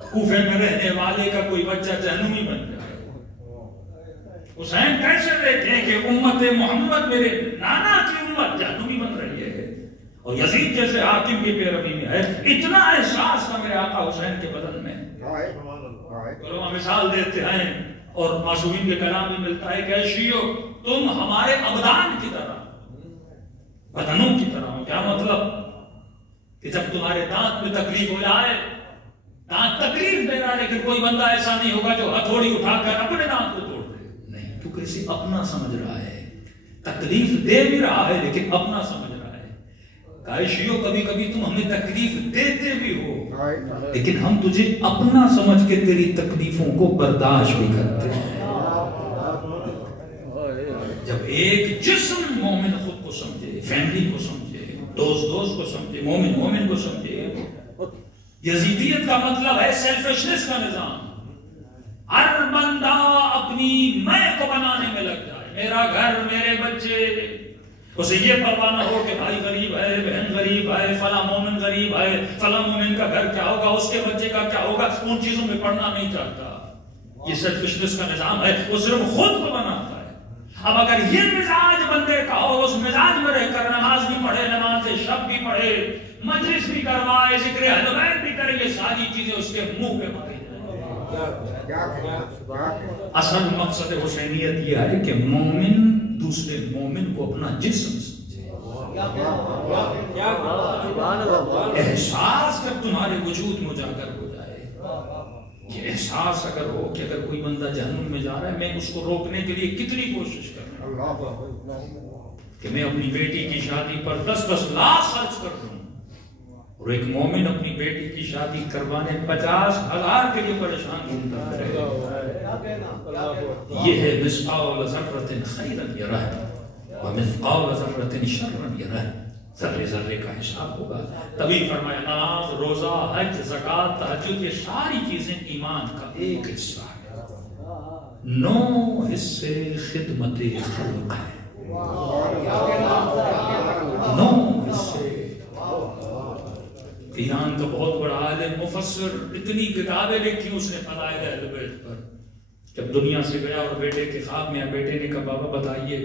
کوفے میں رہنے والے کا کوئی بچہ جہنمی بن جائے، حسین کیسے دیکھیں کہ امت محمد میرے نانا کی امت جہنمی بن رہی ہے، اور یزید جیسے حاکم کی پیروی میں ہے۔ اتنا احساس تھا میرے آقا حسین کے بدن میں۔ علماء مثال دیتے ہیں اور معصومین کے کلام میں ملتا ہے کہ اے شیعو تم ہمارے ابدان کی طرح، بدنوں کی طرح ہو۔ کیا مطلب؟ کہ جب تمہارے دانت میں تکلیف ہو جائے، دانت تکلیف دے رہا ہے، لیکن کوئی بندہ ایسا نہیں ہوگا جو ہتھوڑی اٹھا کر اپنے دانت کو توڑ دے، نہیں، کیونکہ اسے اپنا سمجھ رہا ہے، تکلیف دے بھی رہا ہے لیکن اپنا سمجھ رہا ہے۔ کائشیوں کبھی کبھی تم ہمیں تکلیف دیتے بھی ہو لیکن ہم تجھے اپنا سمجھ کے تیری تکلیفوں کو برداشت بھی کرتے ہیں۔ جب ایک جسم مومن خود کو سمجھے، فیملی کو سمجھے، دوست کو سمجھے، مومن کو سمجھے۔ یزیدیت کا مطلب ہے سیلفشنس کا نظام، ہر بندہ اپنی میں کو بنانے میں لگ جائے، میرا گھر، میرے بچے، اسے یہ پرواہ نہ ہو کہ بھائی غریب ہے، بہن غریب ہے، فلاں مومن غریب ہے، فلاں مومن کا گھر کیا ہوگا، اس کے بچے کا کیا ہوگا، ان چیزوں میں پڑھنا نہیں چاہتا۔ یہ سیلفشنس کا نظام ہے، وہ صرف خود کو بناتا ہے۔ اب اگر یہ مزاج بندے کا ہو، اس مزاج میں رہ کر نماز بھی پڑھے، نماز شب بھی پڑھے، مجلس بھی کروائے، ذکر اہل بیت بھی کرے، یہ ساری چیزیں اس کے منہ پہ ماری جائیں۔ اصل مقصد حسینیت یہ ہے کہ مومن دوسرے مومن کو اپنا جسم سمجھے۔ احساس جب تمہارے وجود میں اجاگر ہو جائے، یہ احساس اگر ہو کہ اگر کوئی بندہ جہنم میں جا رہا ہے، میں اس کو روکنے کے لیے کتنی کوشش کر رہا ہوں کہ میں اپنی بیٹی کی شادی پر 10 لاکھ خرچ کر دوں، اور ایک مومن اپنی بیٹی کی شادی کروانے 50,000 کے لیے پریشان ہوتا ہے۔ یہ ہے مثقال ذرۃ خیرا یرہ ومثقال ذرۃ شرا یرہ۔ ذرے ذرے کا حساب ہوگا. تبھی فرمایا نماز، روزہ، حج، زکوٰۃ، تہجد، یہ ساری چیزیں ایمان کا ایک حصہ ہے. 9 حصے خدمت خلق ہے. 9 حصے. ایران کا بہت بڑا عالم مفسر اتنی کتابیں لکھی اس نے فضائل اہل بیت پر. جب دنیا سے گیا اور بیٹے کے خواب میں بیٹے نے کہا بابا بتائیے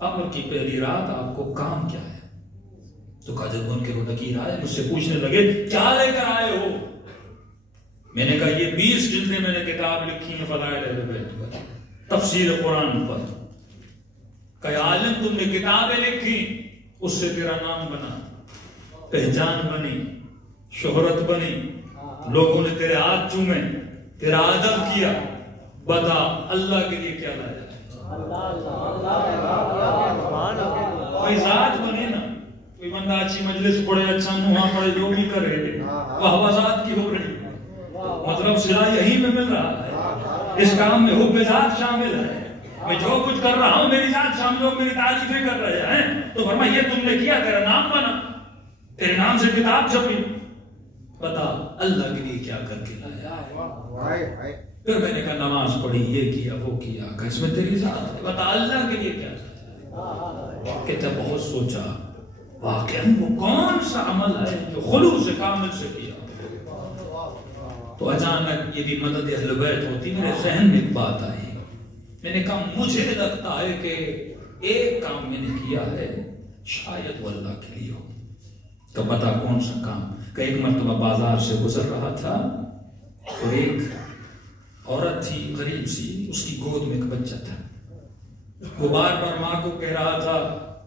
عمر کی پہلی رات آپ کو کام کیا ہے؟ تو کہا جب ان کے رونقیر آئے مجھ سے پوچھنے لگے کیا لے کر آئے ہو؟ میں نے کہا یہ 20 جلدیں میں نے کتاب لکھی ہیں فضائل اہل بیت پر، تفسیر قرآن پر. کہ عالم تم نے کتابیں لکھی، اس سے تیرا نام بنا، پہچان بنی، شہرت بنی، لوگوں نے تیرے ہاتھ چومے، تیرا ادب کیا. بتا اللہ کے لیے کیا لایا؟ کوئی ذات بنے نا. کوئی بندہ اچھی مجلس پڑھے، اچھا نوحہ پڑھے، جو بھی کرے وہ ہوا ذات کی ہو رہی. مطلب صلہ یہی میں مل رہا ہے. اس کام میں حب ذات شامل ہے. میں جو کچھ کر رہا ہوں میری ذات شامل، لوگ میری تعریفیں کر رہے ہیں. تو فرمایا یہ تم نے کیا، تیرا نام بنا، تیرے نام سے کتاب چھپی. بتا اللہ کے لیے کیا کر کے لایا؟ پھر میں نے کہا نماز پڑھی، یہ کیا وہ کیا. کہ اس میں تیری ذات ہے. بتا اللہ کے لیے کیا کیا؟ کہتا بہت سوچا واقعاً وہ کون سا عمل ہے جو خلوص کامل سے کیا. تو اچانک یہ بھی مدد اہل بیت ہوتی، میرے ذہن میں ایک بات آئی. میں نے کہا مجھے لگتا ہے کہ ایک کام میں نے کیا ہے شاید وہ اللہ کے لیے ہو. تو پتا کون سا کام؟ کہ ایک مرتبہ بازار سے گزر رہا تھا اور ایک عورت تھی غریب سی، اس کی گود میں ایک بچہ تھا. وہ بار بار ماں کو کہہ رہا تھا،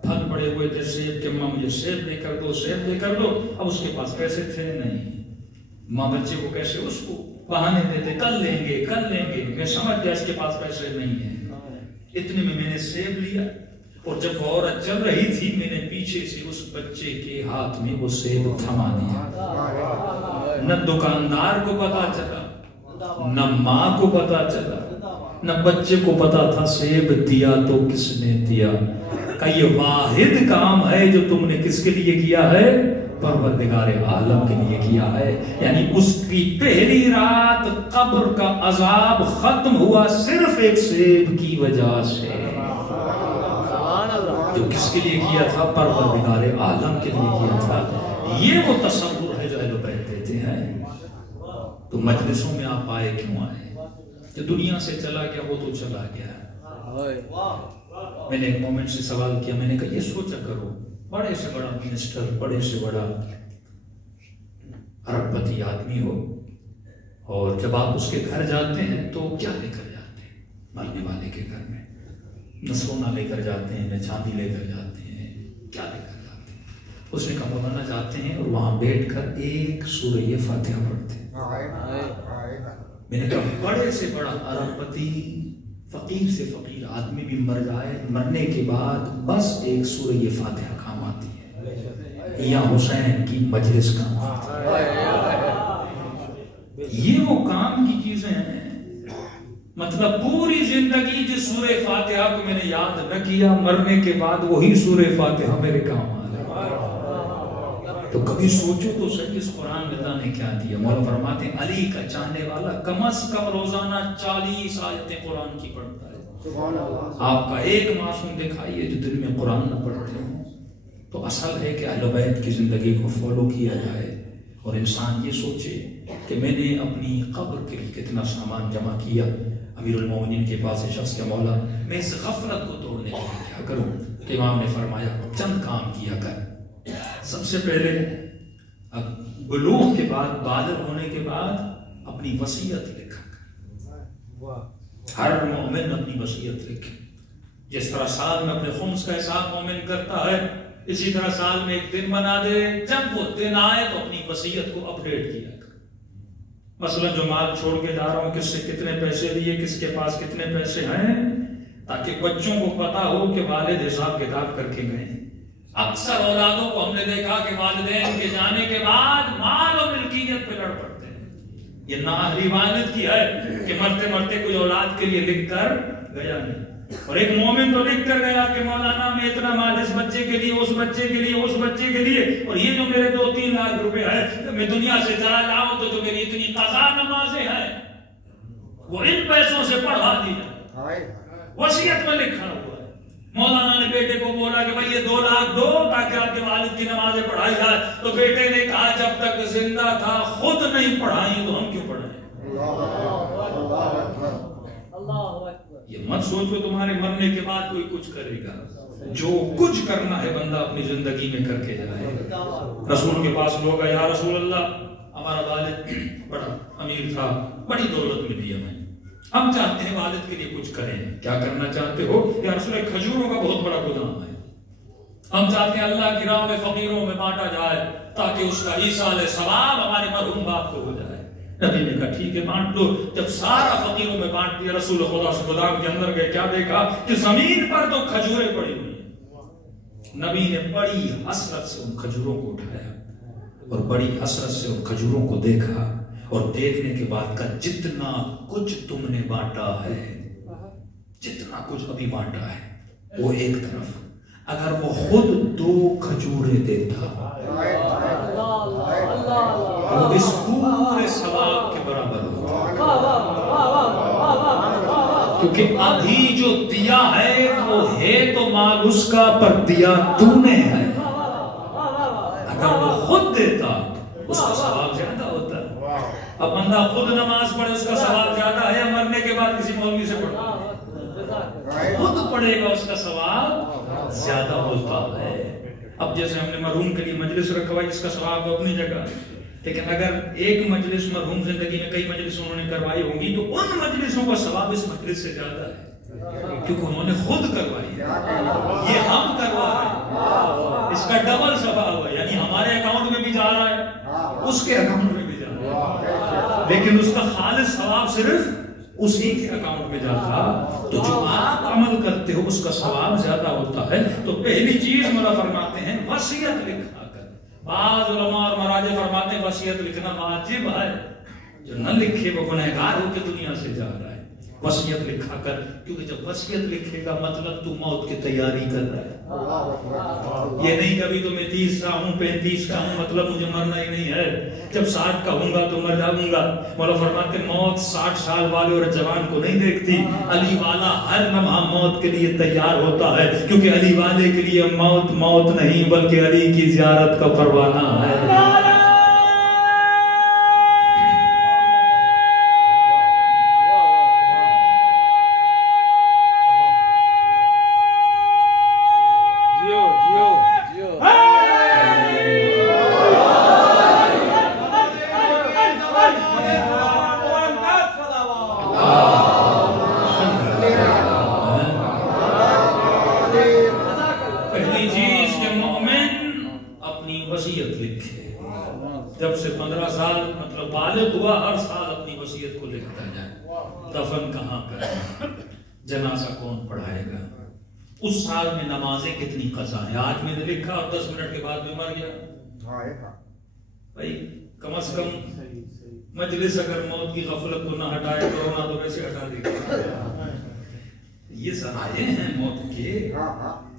پھل پڑے ہوئے تھے سیب کے، ماں مجھے سیب دے کر دو، سیب دے کر دو. اب اس کے پاس پیسے تھے نہیں. ماں بچے کو کیسے اس کو بہانے دیتے، کل لیں گے کل لیں گے. میں سمجھ گیا اس کے پاس پیسے نہیں ہیں. اتنے میں نے سیب لیا اور جب وہ عورت چل رہی تھی میں نے پیچھے سے اس بچے کے ہاتھ میں وہ سیب تھما دیا. نہ دکاندار کو پتا چلا، نہ ماں کو پتا چلا، نہ بچے کو پتا تھا سیب دیا تو کس نے دیا. کہ یہ واحد کام ہے جو تم نے کس کے لیے کیا ہے؟ پروردگار عالم کے لیے کیا ہے. یعنی اس کی پہلی رات قبر کا عذاب ختم ہوا صرف ایک سیب کی وجہ سے. جو کس کے لیے کیا تھا؟ پروردگار عالم کے لیے کیا تھا. یہ وہ تصور ہے جو اہل بیت دیتے ہیں. تو مجلسوں میں آپ آئے کیوں آئے؟ جو دنیا سے چلا گیا وہ تو چلا گیا. میں نے ایک مومنٹ سے سوال کیا، میں نے کہا یہ سوچا کرو، بڑے سے بڑا منسٹر، بڑے سے بڑا ارب پتی آدمی ہو اور جب آپ اس کے گھر جاتے ہیں تو کیا لے کر جاتے ہیں؟ مرنے والے کے گھر میں نہ سونا لے کر جاتے ہیں، نہ چاندی لے کر جاتے ہیں، کیا لے کر جاتے ہیں؟ اس نے کہا مولانا جاتے ہیں اور وہاں بیٹھ کر ایک سورہ فاتحہ پڑھتے ہیں. میں نے کہا بڑے سے بڑا ارب پتی، فقیر سے فقیر آدمی بھی مر جائے، مرنے کے بعد بس ایک سورہ فاتحہ کام آتی ہے، یا حسین کی مجلس کام آتی ہے. یہ وہ کام کی چیزیں ہیں. مطلب پوری زندگی جس سورہ فاتحہ کو میں نے یاد نہ کیا، مرنے کے بعد وہی سورہ فاتحہ میرے کام آ رہا. تو کبھی سوچو تو صحیح اس قرآن میں اللہ نے کیا دیا. مولا فرماتے ہیں علی کا چاہنے والا کم از کم روزانہ 40 آیتیں قرآن کی پڑھتا ہے. آپ کا ایک معصوم دکھائیے جو دن میں قرآن نہ پڑھتے ہوں. تو اصل ہے کہ اہل بیت کی زندگی کو فالو کیا جائے اور انسان یہ سوچے کہ میں نے اپنی قبر کے لیے کتنا سامان جمع کیا. امیر المومنین کے پاس شخص کے مولا میں اس غفلت کو توڑنے کے لیے کیا کروں؟ کہ امام نے فرمایا چند کام کیا کر. سب سے پہلے بلوغ کے بعد، بالغ ہونے کے بعد اپنی وصیت لکھا کر. ہر مومن اپنی وصیت لکھے. جس طرح سال میں اپنے خمس کا حساب مومن کرتا ہے، اسی طرح سال میں ایک دن بنا دے، جب وہ دن آئے تو اپنی وصیت کو اپڈیٹ کیا کر. مثلا جو مال چھوڑ کے جا رہا ہوں، کس سے کتنے پیسے لیے، کس کے پاس کتنے پیسے ہیں، تاکہ بچوں کو پتا ہو کہ والد حساب کتاب کر کے گئے. اکثر اولادوں کو ہم نے دیکھا کہ والدین کے جانے کے بعد مال اور ملکیت پہ لڑ پڑتے ہیں. یہ نااہلی والد کی ہے کہ مرتے مرتے کوئی اولاد کے لیے لکھ کر گیا نہیں. اور ایک مومن تو لکھ کر گیا کہ مولانا میں اتنا مال اس بچے کے لیے، اس بچے کے لیے، اس بچے کے لیے، اور یہ جو میرے 2-3 لاکھ روپے ہے میں دنیا سے چلا جاؤں تو جو میری اتنی قضا نمازیں ہیں وہ ان پیسوں سے پڑھا دی جائے۔ وصیت میں لکھا ہوا ہے۔ مولانا نے بیٹے کو بولا کہ بھائی یہ 2 لاکھ دو تاکہ آپ کے والد کی نمازیں پڑھائی جائے، تو بیٹے نے کہا جب تک زندہ تھا خود نہیں پڑھائی تو ہم کیوں پڑھائیں؟ یہ مت سوچو تمہارے مرنے کے بعد کوئی کچھ کرے گا، جو کچھ کرنا ہے بندہ اپنی زندگی میں کر کے جائے۔ رسول کے پاس لوگ آئے، یا رسول اللہ ہمارا والد بڑا امیر تھا، بڑی دولت ملی ہمیں، ہم چاہتے ہیں والد کے لیے کچھ کریں۔ کیا کرنا چاہتے ہو؟ یا رسول اللہ کھجوروں کا بہت بڑا گودام ہے، ہم چاہتے ہیں اللہ کی راہ میں فقیروں میں بانٹا جائے تاکہ اس کا ایصال ثواب ہمارے مرحوم باپ کو ہو جائے۔ نبی نے کہا ٹھیک ہے بانٹ دو۔ جب سارا فقیروں میں بانٹ دیا، رسول خدا سے گودام کے اندر گئے، کیا دیکھا کہ زمین پر تو کھجوریں پڑی ہوئی ہیں۔ نبی نے بڑی حسرت سے ان کھجوروں کو اٹھایا اور بڑی حسرت سے ان کھجوروں کو دیکھا، اور دیکھنے کے بعد کہا جتنا کچھ تم نے بانٹا ہے، جتنا کچھ ابھی بانٹا ہے وہ ایک طرف، اگر وہ خود 2 کھجوریں دیتا وہ اس پورے ثواب کے برابر ہوتا، کیونکہ ابھی جو دیا ہے وہ ہے تو مال اس کا، پر دیا تو نے ہے۔ اگر وہ خود دیتا اس کا ثواب زیادہ ہوتا۔ اب بندہ خود نماز پڑھے اس کا ثواب زیادہ ہے، مرنے کے بعد کسی مولوی سے پڑھا خود پڑھے گا اس کا ثواب زیادہ ہوتا ہے۔ اب جیسے ہم نے مرحوم کے لیے مجلس رکھوائی، اس کا ثواب تو اپنی جگہ ہے، لیکن اگر ایک مجلس مرحوم زندگی میں کئی مجلس انہوں نے کروائی ہوں گی تو ان مجلسوں کا ثواب اس مجلس سے زیادہ ہے، کیونکہ انہوں نے خود کروائی ہے، یہ ہم کروا رہے ہیں، اس کا ڈبل ثواب ہے، یعنی ہمارے اکاؤنٹ میں بھی جا رہا ہے، اس کے اکاؤنٹ میں بھی جا رہا ہے، لیکن اس کا خالص ثواب صرف اسی کے اکاؤنٹ میں جاتا۔ تو جو آپ عمل کرتے ہو اس کا ثواب زیادہ ہوتا ہے۔ تو پہلی چیز مولا فرماتے ہیں وصیت لکھا کر۔ بعض علماء اور مراجع فرماتے ہیں وصیت لکھنا واجب ہے، جو نہ لکھے وہ گنہگار ہو کے دنیا سے جا رہا ہے۔ وصیت لکھا کر، کیونکہ جب وصیت لکھے گا مطلب تو موت کی تیاری کر رہا ہے۔ یہ نہیں کبھی تو میں 30 کا ہوں 35 کا ہوں مطلب مجھے مرنا ہی نہیں ہے، جب 60 کا ہوں گا تو مر جاؤں گا۔ مولا فرماتے موت 60 سال والے اور جوان کو نہیں دیکھتی، علی والا ہر لمحہ موت کے لیے تیار ہوتا ہے، کیونکہ علی والے کے لیے موت موت نہیں بلکہ علی کی زیارت کا پروانہ ہے۔ جب سے 15 سال مطلب بالغ ہوا ہر سال اپنی وصیت کو لکھتا جائے، دفن کہاں کرنا، جنازہ کون پڑھائے گا، اس سال میں نمازیں کتنی قضا ہیں۔ آج میں نے لکھا اور 10 منٹ کے بعد میں مر گیا، بھائی کم از کم مجلس اگر موت کی غفلت کو نہ ہٹائے کورونا تو ویسے ہٹا دے گا۔ یہ ذرائع ہیں موت کے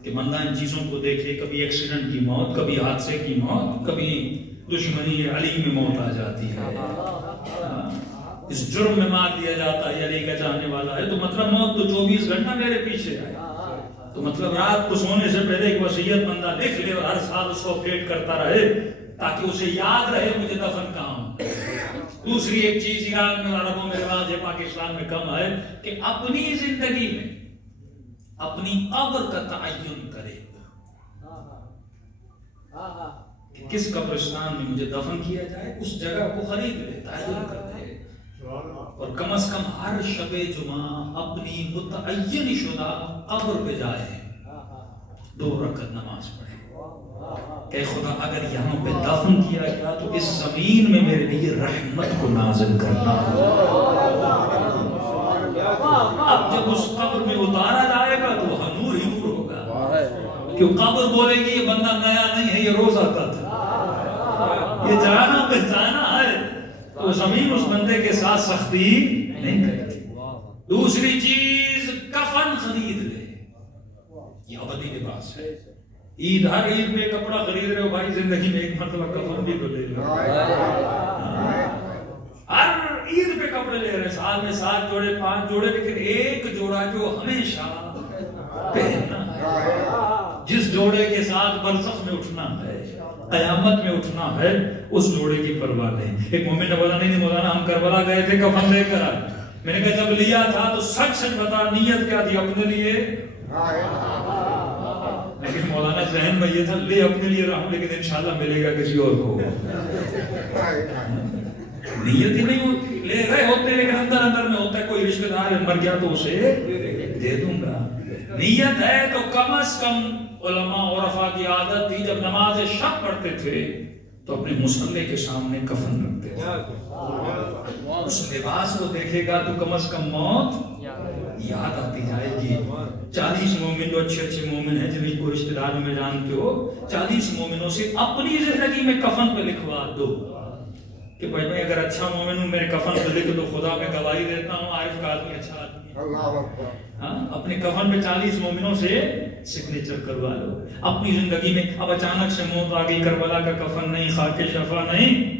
کہ بندہ ان چیزوں کو دیکھے، کبھی ایکسیڈنٹ کی موت، کبھی حادثے کی موت، کبھی دشمنی علی میں موت آ جاتی ہے، اس جرم میں مار دیا جاتا ہے علی کا چاہنے والا ہے، تو مطلب موت تو 24 گھنٹہ میرے پیچھے ہے۔ تو مطلب رات کو سونے سے پہلے ایک وصیت بندہ لکھ لے اور ہر سال اس کو اپڈیٹ کرتا رہے تاکہ اسے یاد رہے مجھے دفن کہاں ہوں۔ دوسری ایک چیز ایران میں عربوں میں رواج ہے، پاکستان میں کم ہے، کہ اپنی زندگی میں اپنی قبر کا تعین کرے کہ کس قبرستان میں مجھے دفن کیا جائے، اس جگہ کو خرید لے، تعین کر دے، اور کم از کم ہر شب جمعہ اپنی متعین شدہ قبر پہ جائے، 2 رکعت نماز پڑھے کہ خدا اگر یہاں پہ دفن کیا گیا تو اس زمین میں میرے لیے رحمت کو نازل کرنا۔ اب جب اس قبر میں اتارا جائے گا تو وہ نور ہی نور ہوگا، کیوں قبر بولے گی یہ بندہ نیا نہیں ہے، یہ روز آتا تھا، یہ جانا پہچانا ہے، تو زمین اس بندے کے ساتھ سختی نہیں کرتی۔ دوسری چیز کفن خرید لے، یہ ابدی لباس ہے. عید، ہر عید میں کپڑا خرید رہے ہو بھائی، زندگی میں ایک مرتبہ کفن بھی تو لے لو. ہر عید پہ کپڑے لے رہے، سال میں 7 جوڑے 5 جوڑے، لیکن ایک جوڑا جو ہمیشہ پہننا ہے، جس جوڑے کے ساتھ برزخ میں اٹھنا ہے، قیامت میں اٹھنا ہے، اس جوڑے کی پرواہ نہیں. ایک مومن نے بولا نہیں مولانا ہم کربلا گئے تھے کفن لے کر آئے. میں نے کہا جب لیا تھا تو سچ سچ بتا نیت کیا تھی اپنے لیے؟ لیکن مولانا ذہن میں یہ تھا لے اپنے لیے رہا ہوں لیکن انشاءاللہ ملے گا کسی اور کو. نیت ہی نہیں ہوتی، لے رہے ہوتے لیکن اندر اندر میں ہوتا ہے کوئی رشتہ دار مر گیا تو اسے دے دوں گا. نیت ہے تو کم از کم علماء عرفاء کی عادت تھی جب نماز شب پڑھتے تھے تو اپنے مصلی کے سامنے کفن رکھتے تھے. اس لباس کو دیکھے گا تو کم از کم موت یاد آتی جائے گی. 40 مومن جو اچھے اچھے مومن ہیں جنہیں کو رشتہ دار میں جانتے ہو، 40 مومنوں سے اپنی زندگی میں کفن پہ لکھوا دو کہ بھائی میں اگر اچھا مومن ہوں میرے کفن پہ لکھ دو، خدا میں گواہی دیتا ہوں عارف کا آدمی اچھا آدمی ہے. اپنے کفن پہ 40 مومنوں سے سگنیچر کروا لو. اپنی زندگی میں اب اچانک سے موت آ گئی، کربلا کا کفن نہیں، خاک شفا نہیں،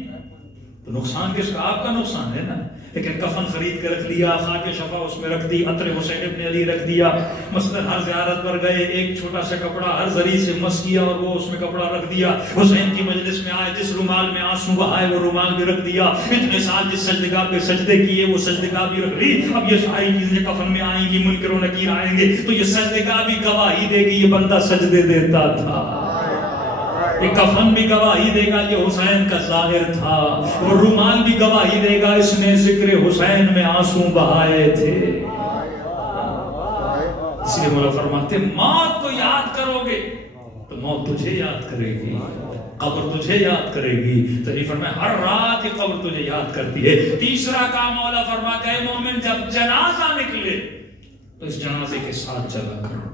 تو نقصان کس کا؟ آپ کا نقصان ہے نا. لیکن کفن خرید کے رکھ لیا، خاک شفا اس میں رکھ دی، عطر حسین ابن علی رکھ دیا. مثلا ہر زیارت پر گئے ایک چھوٹا سا کپڑا ہر ذریعے سے مس کیا اور وہ اس میں کپڑا رکھ دیا. حسین کی مجلس میں آئے جس رومال میں آنسو بہائے وہ رومال بھی رکھ دیا. اتنے سال جس سجدگاہ پہ سجدے کیے وہ سجدگاہ بھی رکھ لی. اب یہ ساری چیزیں کفن میں آئیں گی، منکر و نکیر آئیں گے تو یہ سجدگاہ بھی گواہی دے گی یہ بندہ سجدے دیتا تھا. یہ کفن بھی گواہی دے گا یہ حسین کا ظاہر تھا. وہ رومال بھی گواہی دے گا اس نے ذکر حسین میں آنسو بہائے تھے. اس لیے مولا فرماتے موت کو یاد کرو گے تو موت تجھے یاد کرے گی، قبر تجھے یاد کرے گی. تو یہ فرمایا ہر رات یہ قبر تجھے یاد کرتی ہے. تیسرا کام مولا فرماتا ہے مومن جب جنازہ نکلے تو اس جنازے کے ساتھ چلا کرو،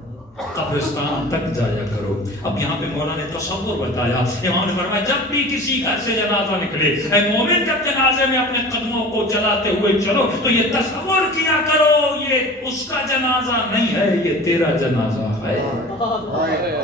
قبرستان تک جایا کرو. اب یہاں پہ مولا نے تصور بتایا. امام نے فرمایا جب بھی کسی گھر سے جنازہ نکلے، اے مومن جب جنازے میں اپنے قدموں کو چلاتے ہوئے چلو تو یہ تصور کیا کرو یہ اس کا جنازہ نہیں ہے، یہ تیرا جنازہ ہے.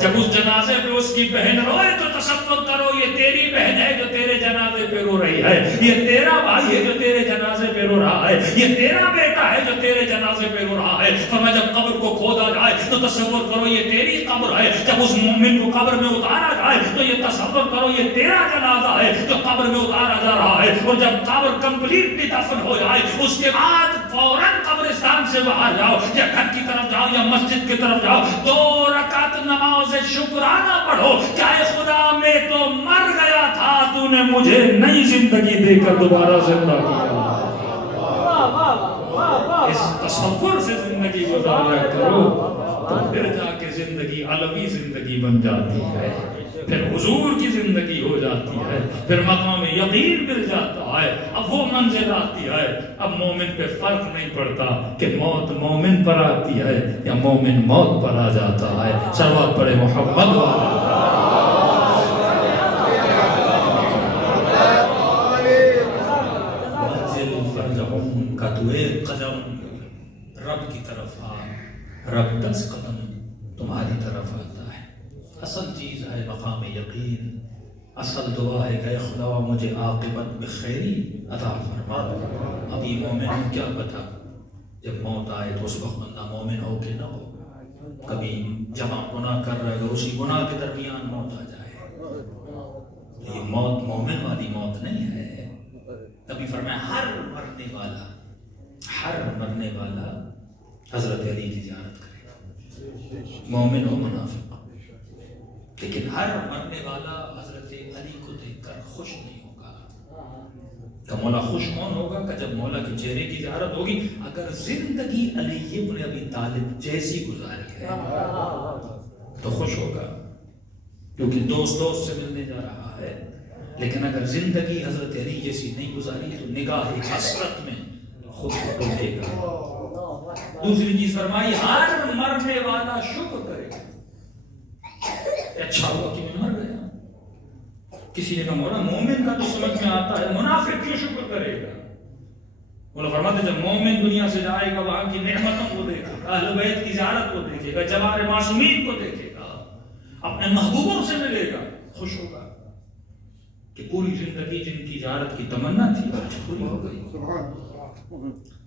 جب اس جنازے پہ اس کی بہن روئے تو تصور کرو یہ تیری بہن ہے جو تیرے جنازے پہ رو رہی ہے، یہ تیرا بھائی ہے جو تیرے جنازے پہ رو رہا ہے، یہ تیرا بیٹا ہے جو تیرے جنازے پہ رو رہا ہے. فرمایا جب قبر کو کھودا جائے تو تصور کرو یہ تیری قبر ہے. جب اس مومن کو قبر میں اتارا جائے تو یہ تصور کرو یہ تیرا جنازہ ہے جو قبر میں اتارا جا رہا ہے. اور جب قبر کمپلیٹلی دفن ہو جائے اس کے بعد فوراً قبرستان سے باہر جاؤ، یا گھر کی طرف جاؤ یا مسجد کی طرف جاؤ، 2 رکعت نماز شکرانہ پڑھو کہ اے خدا میں تو مر گیا تھا، تو نے مجھے نئی زندگی دے کر دوبارہ زندہ کیا. اس تصور سے زندگی گزارا کرو تو پھر جا کے زندگی علوی زندگی بن جاتی ہے، پھر حضور کی زندگی ہو جاتی ہے، پھر مقام یقین مل جاتا ہے. اب وہ منزل آتی ہے. اب مومن پہ فرق نہیں پڑتا کہ موت مومن پر آتی ہے یا مومن موت پر آ جاتا ہے. صلوات پڑھے محمد والا. منزل فرجعون کا تو ایک قدم رب کی طرف آ، رب 10 قدم تمہاری طرف آتا ہے. اصل چیز ہے مقام یقین. اصل دعا ہے کہ خدا مجھے عاقبت بخیری عطا فرما. ابھی مومن کیا پتا جب موت آئے تو اس وقت بندہ مومن ہو کہ نہ ہو. کبھی جمع گناہ کر رہے گا اسی گناہ کے درمیان موت آ جائے. یہ موت مومن والی موت نہیں ہے. کبھی فرمایا ہر مرنے والا حضرت علی کی زیارت کرے گا، مومن ہو منافق. لیکن ہر مرنے والا حضرت علی کو دیکھ کر خوش نہیں ہوگا. تو مولا خوش کون ہوگا کہ جب مولا کے چہرے کی زیارت ہوگی. اگر زندگی علی ابن ابی طالب جیسی گزاری ہے تو خوش ہوگا کیونکہ دوست سے ملنے جا رہا ہے. لیکن اگر زندگی حضرت علی جیسی نہیں گزاری تو نگاہ حسرت میں خود کو ٹوٹے گا. دوسری چیز فرمائی ہر مرنے والا شکر کرے گا. اچھا ہوا کہ میں مر گیا. کسی نے کہا مولا مومن کا تو سمجھ میں آتا ہے، منافق کیوں شکر کرے گا؟ وہ فرماتے جب مومن دنیا سے جائے گا وہاں کی نعمتوں کو دیکھے گا، اہل بیت کی زیارت کو دیکھے گا، جوار معصومین کو دیکھے گا، اپنے محبوبوں سے ملے گا، خوش ہوگا کہ پوری زندگی جن کی زیارت کی تمنا تھی آج پوری ہو گئی۔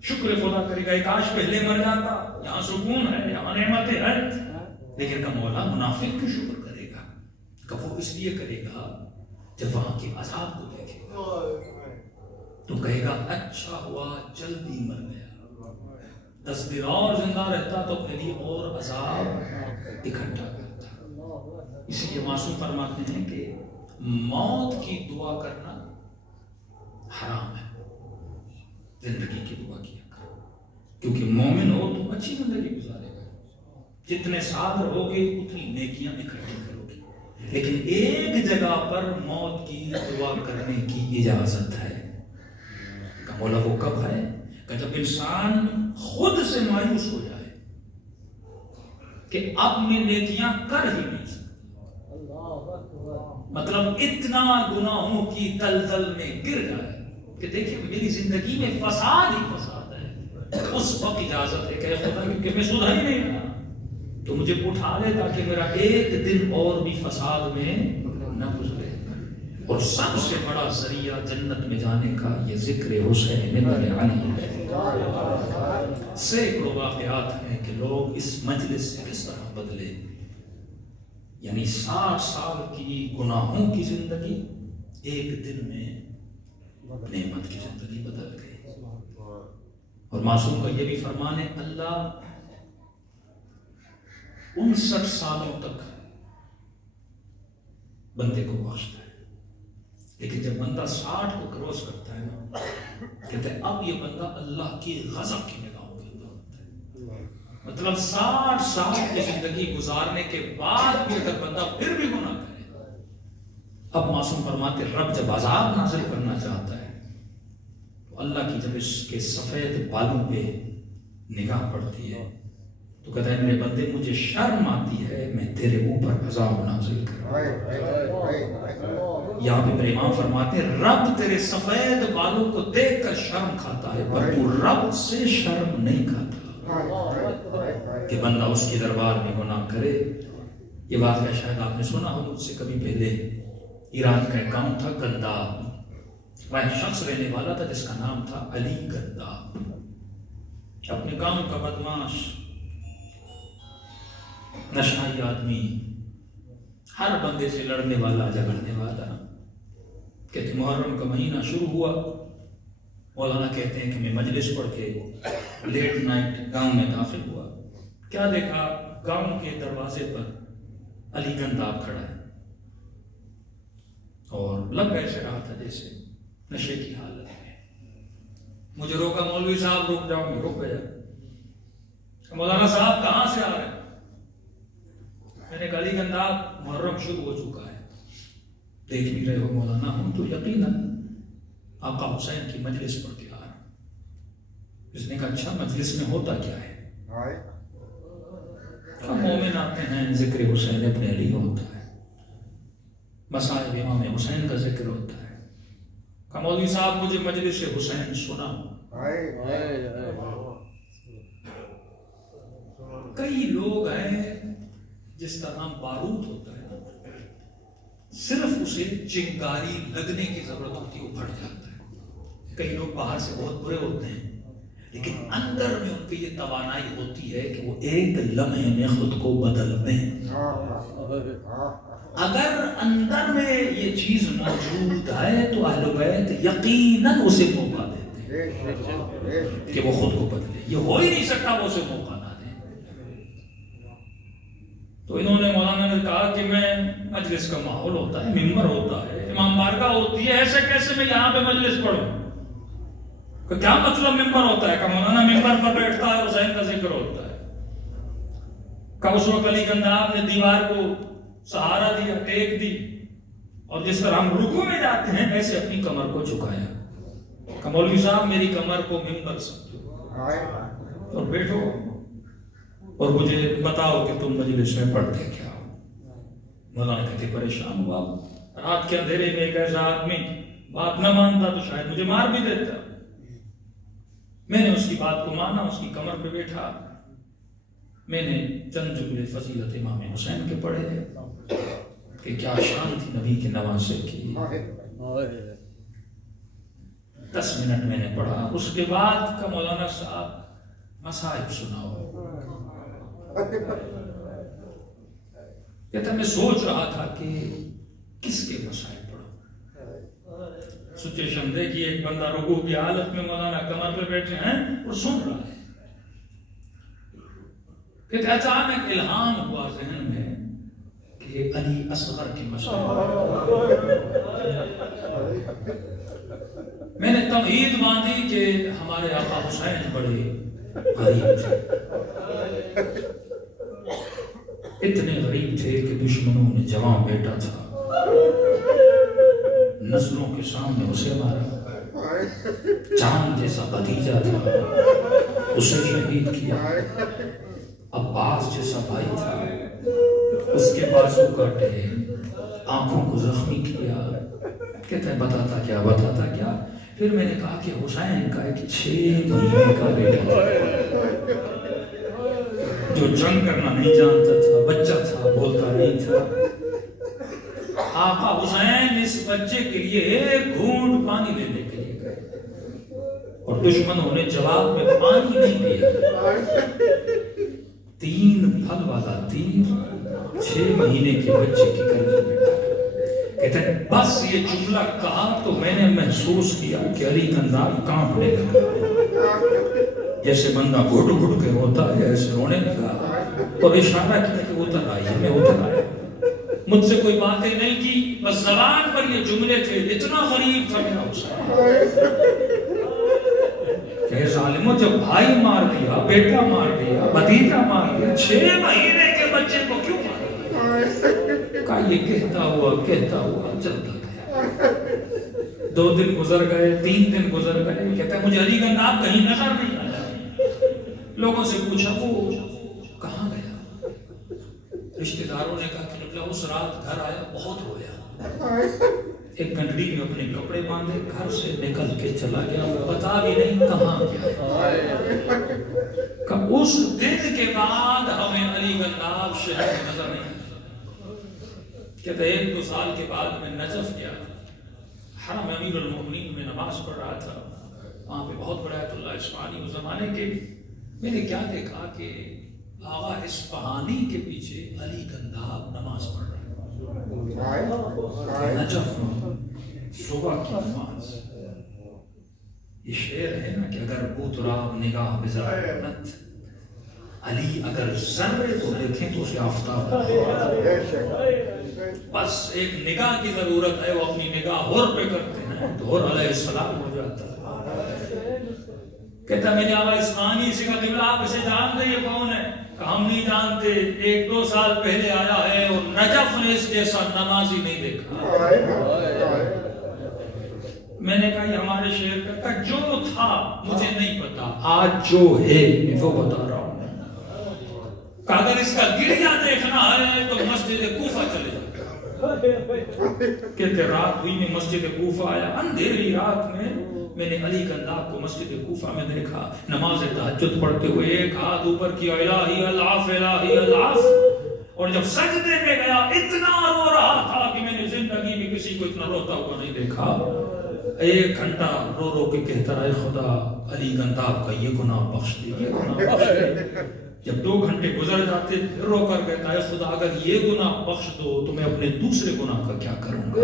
شکر خدا کرے گا، کاش پہلے مر جاتا، یہاں سکون ہے، یہاں نعمتیں ہیں، لیکن کہ مولا منافق کی شکر کرے گا، کہ وہ اس لیے کرے گا جب وہاں کے عذاب کو دیکھے گا تو کہے گا اچھا ہوا جلدی مر گیا، 10 دن اور زندہ رہتا تو اپنے لیے اور عذاب اکٹھا کرتا۔ اسی لیے معصوم فرماتے ہیں کہ موت کی دعا کرنا حرام ہے، زندگی کی دعا کیا کرو، کیونکہ مومن ہو تو اچھی زندگی گزارے گا، جتنے سال رہو گے اتنی نیکیاں اکٹھی کرو گے، لیکن ایک جگہ پر موت کی دعا کرنے کی اجازت ہے۔ کہ مولا وہ کب ہے کہ جب انسان خود سے مایوس ہو جائے کہ اب میں نیکیاں کر ہی نہیں سکتا، مطلب اتنا گناہوں کی دلدل میں گر جائے کہ دیکھیں میری زندگی میں فساد ہی فساد ہے، اس وقت اجازت ہے کہ خدا کیونکہ میں سدھر ہی نہیں رہا تو مجھے اٹھا لے تاکہ میرا ایک دن اور بھی فساد میں نہ گزرے۔ اور سب سے بڑا ذریعہ جنت میں جانے کا یہ ذکر حسین ابن علی ہے۔ سینکڑوں واقعات ہیں کہ لوگ اس مجلس سے کس طرح بدلے، یعنی 60 سال کی گناہوں کی زندگی ایک دن میں نعمت کی زندگی بدل گئی۔ اور معصوم کا یہ بھی فرمان ہے اللہ 59 سالوں تک بندے کو بخشتا ہے، لیکن جب بندہ 60 کو کراس کرتا ہے نا کہتے ہیں اب یہ بندہ اللہ کی غضب کی نگاہوں کے اندر ہوتا ہے، مطلب 60 سال کی زندگی گزارنے کے بعد بھی اگر بندہ پھر بھی گناہ کرے، اب معصوم فرماتے رب جب عذاب نازل کرنا چاہتا ہے تو اللہ کی جب اس کے سفید بالوں پہ نگاہ پڑتی ہے تو کہتا ہے میرے بندے مجھے شرم آتی ہے میں تیرے اوپر عذاب نازل کروں۔ یہاں پہ میرے امام فرماتے ہیں رب تیرے سفید بالوں کو دیکھ کر شرم کھاتا ہے پر تو رب سے شرم نہیں کھاتا کہ بندہ اس کے دربار میں گناہ کرے۔ یہ واقعہ شاید آپ نے سنا ہو مجھ سے کبھی پہلے، ایران کا ایک گاؤں تھا گنداب، وہاں ایک شخص رہنے والا تھا جس کا نام تھا علی گنداب، اپنے گاؤں کا بدماش نشائی آدمی، ہر بندے سے لڑنے والا جھگڑنے والا۔ کہتے محرم کا مہینہ شروع ہوا، مولانا کہتے ہیں کہ میں مجلس پڑھ کے لیٹ نائٹ گاؤں میں داخل ہوا، کیا دیکھا گاؤں کے دروازے پر علی گنداب کھڑا ہے اور لگ ایسے رہا تھا جیسے نشے کی حالت میں۔ مجھے روکا مولوی صاحب رک جاؤ، میں رک گیا۔ مولانا صاحب کہاں سے آ رہے ہیں؟ میں نے کہا علی گنداب محرم شروع ہو چکا ہے، دیکھ بھی رہے ہو مولانا ہم تو یقیناً آقا حسین کی مجلس پڑھ کے آ رہا ہوں۔ اس نے کہا اچھا مجلس میں ہوتا کیا ہے؟ مومن آتے ہیں ذکر حسین ابن علی ہوتا ہے، مصائب امام حسین کا ذکر ہوتا ہے۔ کہا مولوی صاحب مجھے مجلس حسین سنا۔ کئی لوگ ہیں جس طرح بارود ہوتا ہے صرف اسے چنگاری لگنے کی ضرورت ہوتی ہے وہ پھٹ جاتا ہے۔ کئی لوگ باہر سے بہت برے ہوتے ہیں لیکن اندر میں ان کی یہ توانائی ہوتی ہے کہ وہ ایک لمحے میں خود کو بدل دیں۔ اگر اندر میں یہ چیز موجود ہے تو اہل بیت یقیناً اسے موقع دیتے ہیں کہ وہ خود کو بدلے، یہ ہو ہی نہیں سکتا وہ اسے موقع نہ دیں۔ تو انہوں نے مولانا نے کہا کہ میں مجلس کا ماحول ہوتا ہے، ممبر ہوتا ہے، امام بارگاہ ہوتی ہے، ایسے کیسے میں یہاں پہ مجلس پڑھوں؟ کہ کیا مطلب ممبر ہوتا ہے؟ کہ مولانا ممبر پر بیٹھتا ہے حسین کا ذکر ہوتا ہے۔ کہ اس وقت علی گنداب نے دیوار کو سہارا دیا، ٹیک دی، اور جس طرح ہم رکوع میں جاتے ہیں ایسے اپنی کمر کو جھکایا۔ کہ مولوی صاحب میری کمر کو ممبر سمجھو اور بیٹھو اور مجھے بتاؤ کہ تم مجلس میں پڑھتے کیا ہو۔ مولانا کہتے پریشان ہوا، رات کے اندھیرے میں ایک ایسا آدمی بات نہ مانتا تو شاید مجھے مار بھی دیتا۔ میں نے اس کی بات کو مانا، اس کی کمر پہ بیٹھا، میں نے چند جملے فضیلت امام حسین کے پڑھے کہ کیا شان تھی نبی کے نواسے کی۔ 10 منٹ میں نے پڑھا، اس کے بعد کا مولانا صاحب مصائب سناؤ۔ کہتا میں سوچ رہا تھا کہ کس کے مصائب پڑھوں۔ سچویشن دیکھیے، ایک بندہ رکوع کی حالت میں مولانا کمر پہ بیٹھے ہیں اور سن رہا ہے، کہ اچانک الہام ہوا ذہن میں کہ علی اصغر کے مصائب۔ میں نے تمہید باندھی کہ ہمارے آقا حسین بڑے غریب تھے، اتنے غریب تھے کہ دشمنوں نے جوان بیٹا تھا، نسلوں کے سامنے اسے مارا، چاند جیسا بھتیجا تھا اسے شہید کیا، عباس جیسا بھائی تھا اس کے بازو کاٹے، آنکھوں کو زخمی کیا۔ کہتا ہے بتاتا کیا۔ پھر میں نے کہا کہ حسین کا ایک 6 مہینے کا بیٹا تھا جو جنگ کرنا نہیں جانتا تھا، بچہ تھا، بولتا نہیں تھا۔ آقا حسین اس بچے کے لیے ایک گھونٹ پانی لینے کے لیے گئے اور دشمنوں نے جواب میں پانی نہیں دیا۔ 3 پھل والا تیر 6 مہینے کے بچے کی گردن میں ڈالا۔ کہتے ہیں بس یہ جملہ کہا تو میں نے محسوس کیا کہ علی گنداب کانپنے لگا، جیسے بندہ گھٹ گھٹ کے روتا ہے ایسے رونے لگا، اور اشارہ کیا کہ اتر آئیے۔ میں اتر آیا، مجھ سے کوئی باتیں نہیں کی، بس زبان پر یہ جملے تھے، اتنا غریب تھا میرا حسین کہ ظالموں جب بھائی مار دیا، بیٹا مار دیا، بھتیجا مار دیا، 6 مہینے کے بچے کو کیوں مارا؟ کہا یہ کہتا ہوا چلتا گیا۔ 2 دن گزر گئے، 3 دن گزر گئے، کہتا ہے مجھے علی گنداب کہیں نظر نہیں آیا۔ لوگوں سے پوچھا وہ کہاں گیا؟ رشتہ داروں نے کہا کہ اس رات گھر آیا، بہت رویا، ایک گنڈی میں اپنے کپڑے باندھے گھر سے نکل کے چلا گیا، پتا بھی نہیں کہاں گیا۔ کہ اس دن کے بعد ہمیں علی گنداب شہر نظر نہیں آیا۔ کہتے 1-2 سال کے بعد میں نجف گیا، حرم امیر المومنین میں نماز پڑھ رہا تھا، وہاں پہ بہت بڑا آیت اللہ اصفہانی اس زمانے کے۔ میں نے کیا دیکھا کہ آغا اصفہانی کے پیچھے علی گنداب نماز پڑھ رہا ہے، نجف صبح کی نماز۔ یہ شعر ہے نا کہ اگر بوتراب نگاہ بزرگت، علی اگر ذرے کو دیکھیں تو اسے آفتاب بس ایک نگاہ کی ضرورت ہے، وہ اپنی نگاہ ہور پہ کرتے ہیں تو ہور علیہ السلام ہو جاتا ہے۔ کہتا میں نے آغا اصفہانی سے کہا قبلہ آپ اسے جانتے یہ کون ہے؟ کہ ہم نہیں جانتے، 1-2 سال پہلے آیا ہے اور نجف نے اس جیسا نمازی نہیں دیکھا۔ میں نے کہا یہ ہمارے شہر کا، کہ جو تھا مجھے نہیں پتا، آج جو ہے میں وہ بتا رہا ہوں۔ کہ اگر اس کا گریہ دیکھنا ہے تو مسجد کوفہ چلے جائے۔ کہتے رات ہوئی میں مسجد کوفہ آیا، اندھیری رات میں نے علی گنداب کو مسجد کوفہ میں دیکھا نماز تہجد پڑھتے ہوئے، ایک ہاتھ اوپر کیا الہی العاف الہی العاف، اور جب سجدے میں گیا اتنا رو رہا تھا کہ میں نے زندگی میں کسی کو اتنا روتا ہوا نہیں دیکھا۔ 1 گھنٹہ رو رو کے کہتا رہے خدا علی گنداب کا یہ گناہ بخش دے، یہ گناہ بخش دے۔ جب 2 گھنٹے گزر جاتے پھر رو کر کہتا ہے خدا اگر یہ گناہ بخش دو تو میں اپنے دوسرے گناہ کا کیا کروں گا؟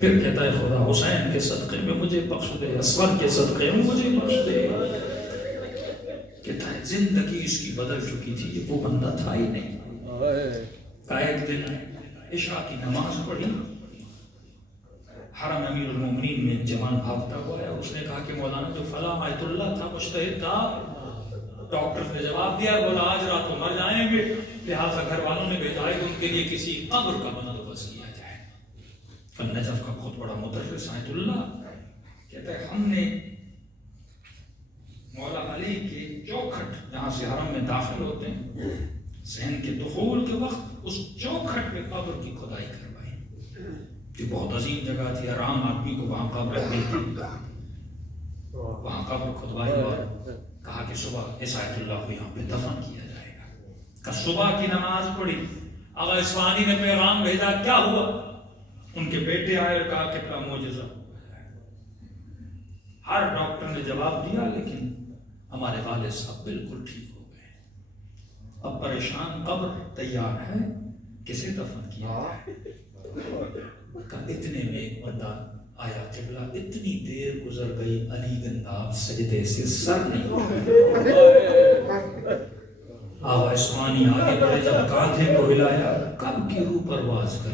پھر کہتا ہے خدا حسین کے صدقے میں مجھے بخش دے، اصغر کے صدقے میں مجھے بخش دے۔ کہتا ہے زندگی اس کی بدل چکی تھی، یہ وہ بندہ تھا ہی نہیں۔ کہا ایک دن عشاء کی نماز پڑھی، حرم امیر المومنین میں جوان بھاگتا ہوا ہے، اس نے کہا کہ مولانا جو فلاں آیت اللہ تھا مجتہد تھا، ڈاکٹر نے جواب دیا، بولا آج رات کو مر جائیں گے، لہٰذا گھر والوں نے بھیجا ہے کہ ان کے لیے کسی قبر کا بندوبست کیا جائے۔ نجف کا بہت بڑا مدرس آیت اللہ کہتا ہے ہم نے مولا علی کے چوکھٹ جہاں سے حرم میں داخل ہوتے ہیں، صحن کے دخول کے وقت اس چوکھٹ میں قبر کی کھدائی کروائی، جو بہت عظیم جگہ تھی، ہر عام آدمی کو وہاں قبر ملتی۔ وہاں قبر کھدوائی اور کہا کہ صبح اس آیت اللہ کو یہاں پہ دفن کیا جائے گا. کہ صبح کی نماز پڑھی, آقا اصفہانی نے پیغام بھیجا, کیا ہوا؟ ان کے بیٹے آئے اور کہا کہ معجزہ. ہر ڈاکٹر نے جواب دیا لیکن ہمارے والد صاحب بالکل ٹھیک ہو گئے. اب پریشان, قبر تیار ہے, کسے دفن کیا جائے؟ اتنے میں ایک بندہ آیا, قبلہ اتنی دیر گزر گئی, علی گنداب سجدے سے سر نہیں آقا اصفہانی آگے بڑھے, جب کاندھے کو ہلایا, کب کی روح پرواز کر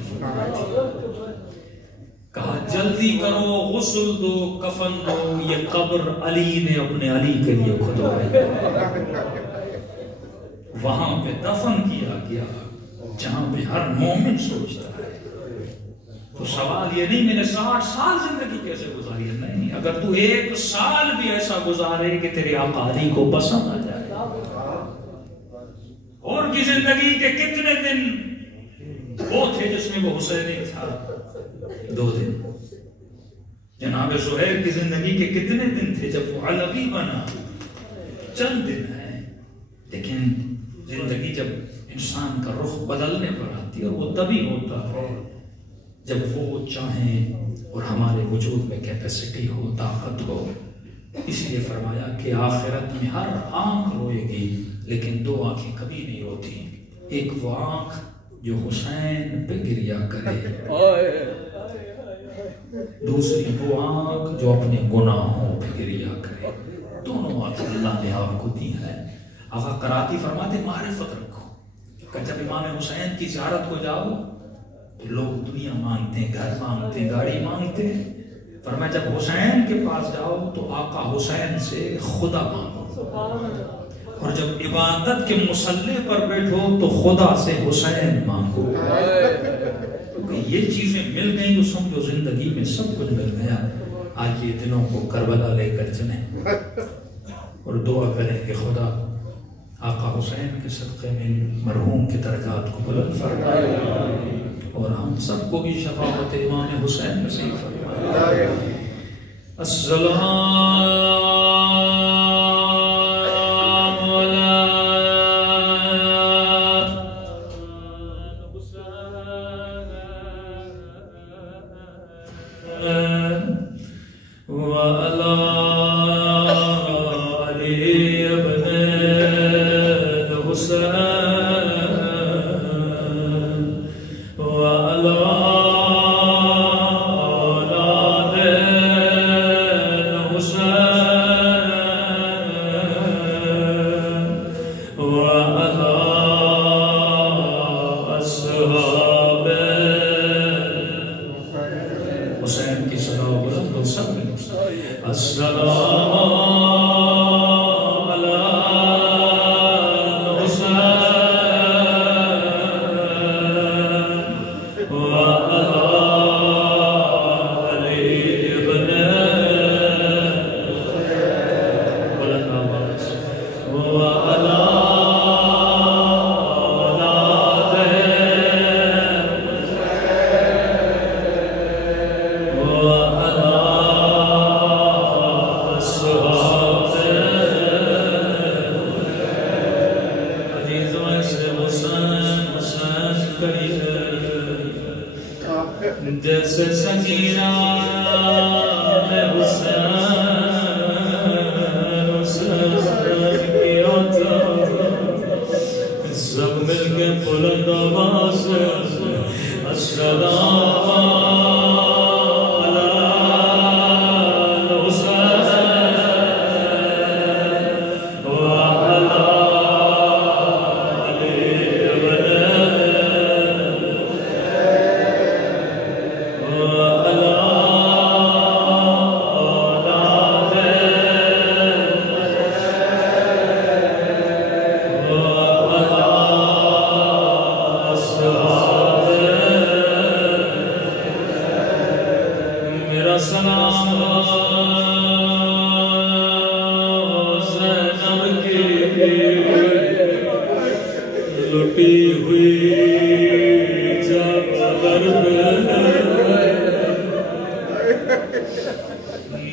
کہا جلدی کرو, غسل دو, کفن دو, یہ قبر علی نے اپنے علی کے لیے کھدوائی. وہاں پہ دفن کیا گیا جہاں پہ ہر مومن سوچتا ہے. تو سوال یہ نہیں میں نے 60 سال زندگی کیسے گزاری ہے, نہیں, اگر تو 1 سال بھی ایسا گزارے کہ تیرے آقا علی کو پسند آ جائے. اور کی زندگی کے کتنے دن وہ تھے جس میں وہ حسین تھا؟ 2 دن. جناب زہیر کی زندگی کے کتنے دن تھے جب وہ علوی بنا؟ چند دن ہیں. لیکن زندگی جب انسان کا رخ بدلنے پر آتی ہے, اور وہ تبھی ہوتا ہے جب وہ چاہیں اور ہمارے وجود میں کیپیسٹی ہو, طاقت ہو. اس لیے فرمایا کہ آخرت میں ہر آنکھ روئے گی لیکن 2 آنکھیں کبھی نہیں روتی. ایک وہ آنکھ جو حسین پہ گریہ کرے, دوسری وہ آنکھ جو اپنے گناہوں پہ گریہ کرے. دونوں آنکھیں اللہ نے آپ کو دی ہے. آقا کراتی فرماتے معرفت رکھو کہ جب امام حسین کی زیارت کو جاؤ تو لوگ دنیا مانگتے ہیں, گھر مانگتے ہیں, گاڑی مانگتے ہیں. فرمایا جب حسین کے پاس جاؤ تو آقا حسین سے خدا مانگو, اور جب عبادت کے مصلی پر بیٹھو تو خدا سے حسین مانگو. کیونکہ یہ چیزیں مل گئیں تو سمجھو زندگی میں سب کچھ مل گیا. آج یہ دنوں کو کربلا لے کر چلیں اور دعا کریں کہ خدا آقا حسین کے صدقے میں مرحوم کے درجات کو بلند فرمائے اور ہم سب کو بھی شفاعت امام حسین نصیب فرمائے. السلام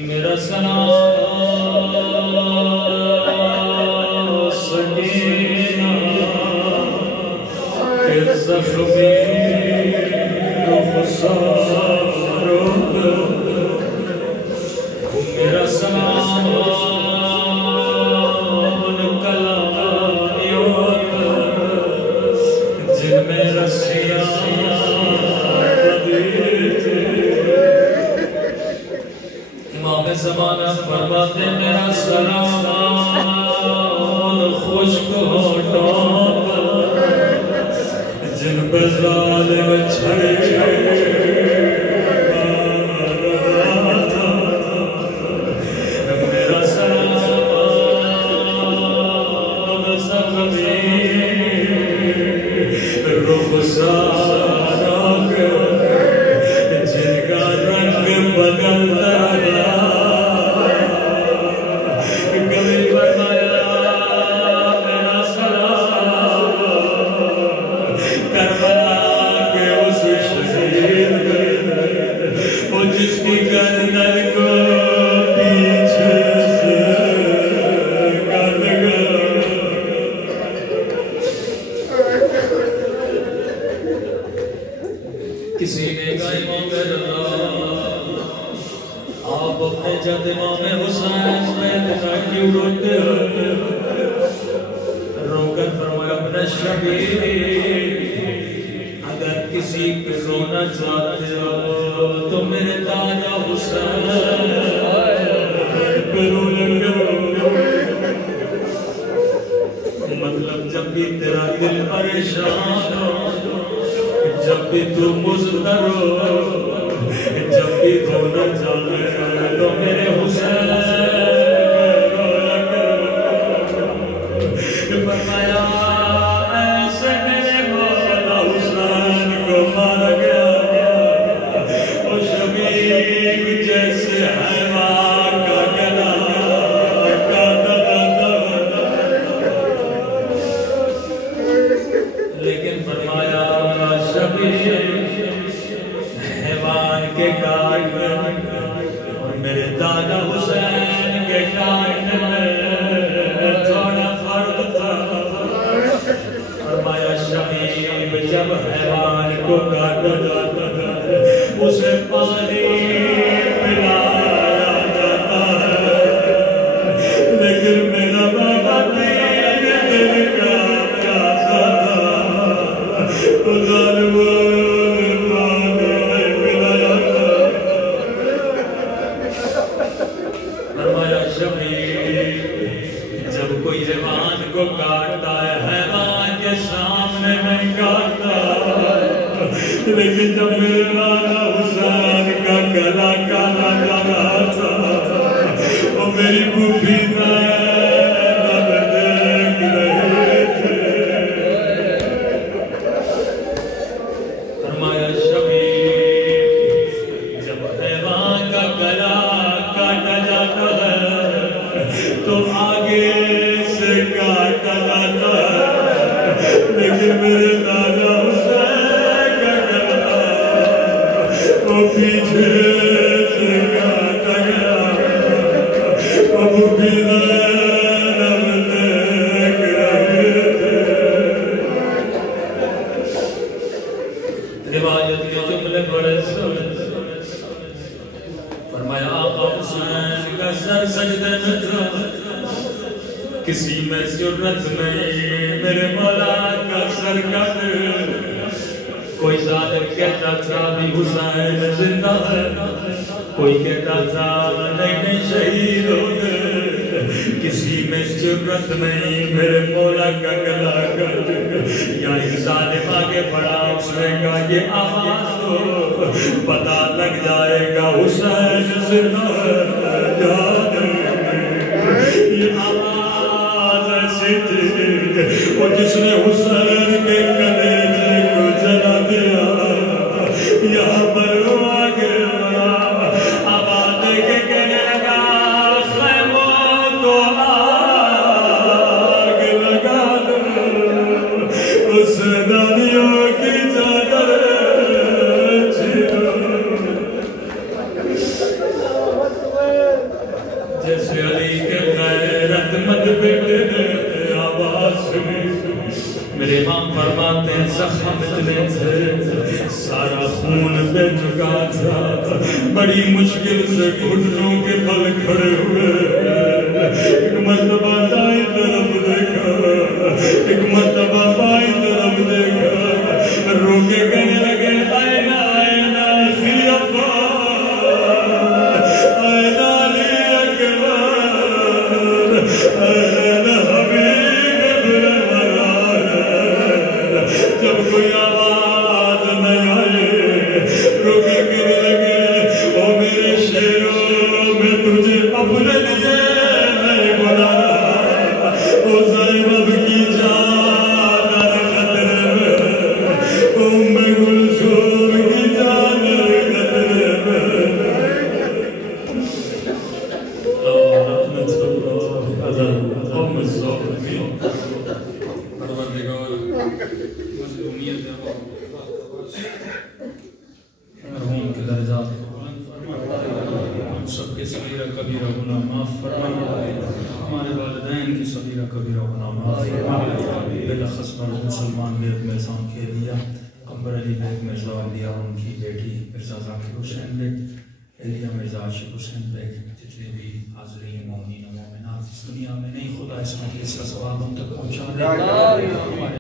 میرا سلام زخمی رخساروں میرا سلام ان کلائیوں جن میں رسیاں بدیتے امام زمانہ فرماتے میرا سلام ان خشک ہونٹوں جن پر ظالم چھڑے میرا سلام زخمی رخساروں جن کا رنگ بدلتا کبھی فرمایا میرا سلام کربلا کے اس شہید وہ جس کی گردن کو پیچھے سے کٹ گیا کسی نے کہا امام اللہ آپ اپنے جد امام حسین میں دکھائی کیوں روتے ہو رو کر فرمایا اپنا شبیر اگر کسی پہ رونا چاہتے ہو تو میرے دادا حسین پہ رو لگو مطلب جب بھی تیرا دل پریشان ہو جب بھی تو مزدر ہو جب بھی رونا چاہے تو میرے حسین فرمایا ایسے میرے مولا حسین کو مارا گیا وہ شبیب جیسے حیوان کا گلا کاٹا جاتا لیکن فرمایا حیوان کے کاٹ اور میرے دادا حسین کے کاٹ میں تھوڑا فرق تھا فرمایا شبیب جب حیوان کو کاٹا جاتا ہے اسے پانی پلایا جاتا ہے لیکن میرا بابا تین دل کا پیاسا تھا ظالم جب کوئی حیوان کو کاٹتا ہے حیوان کے سامنے نہیں کاٹتا لیکن جب میرے دادا حسین کا گلا کاٹا جا رہا تھا وہ میری پھوپھی نظر دیکھ رہے تھے فرمایا شبیب جب حیوان کا گلا کاٹا جاتا ہے تو آگے سے کاٹا جاتا ہے لیکن میرے دادا حسین کا گلا وہ پیچھے سے کاٹا گیا وہ بھی نظر دیکھ رہے تھے روایت کے جملے بڑے فرمایا آقا حسین کا سر سجدے میں تھا کسی میں جرت نہیں میرے مولا کا سر کٹ کوئی ظالم کہتا تھا بھی حسین زندہ ہے کوئی کہتا تھا نہیں شہید ہو گئے کسی میں جرت نہیں میرے مولا کا گلا کٹ یا ایک ظالم آگے بڑھا اس نے کہا یہ آواز تو پتہ لگ جائے گا حسین زندہ ہے یہ آواز ایسی تھی وہ جس نے حسین کے کلیجے کو جلا دیا یہاں پر وہ آگے بڑھا آواز دے کے کہنے لگا خیموں کو آگ لگا دو اس دانیوں کی چادر چھیڑو جیسے علی کے غیرت مند بیٹے نے آواز سنی میرے امام فرما راتیں زخم اتنے تھے سارا خون بہ چکا تھا بڑی مشکل سے گھٹنوں کے بل کھڑے ہوئے ایک مرتبہ دائیں طرف دیکھا ایک مرتبہ بائیں طرف دیکھا رو کے کہنے لگے آئینہ آئینہ فی عباد آئینہ علی اکبر آئینہ حبیب جب کوئی آواز نہیں آئے رو کے کہنے لگے او میرے شیروں میں تجھے اپنے لیے نہیں بنا او زینب کی جان خطرے میں ام کلثوم کی جان خطرے میں رحمت اللہ علی القوم الظالمین پروردگار مظلومیت مرحوم کے درجات ہم سب کے صغیرہ کبیرہ گناہ معاف فرما ہمارے والدین کی صغیرہ کبیرہ گناہ معاف فرما بالاخص مرحوم سلمان بیگ مرزا کھیلیا قمبر علی بیگ مرزا علیہ ان کی بیٹی مرزا ذاکر حسین بیگ علیہ مرزا عاشق حسین بیگ جتنے بھی حاضرین مومنین و مومنات اس دنیا میں نہیں خدا اس مجلس کا ثواب ہم تک پہنچا دے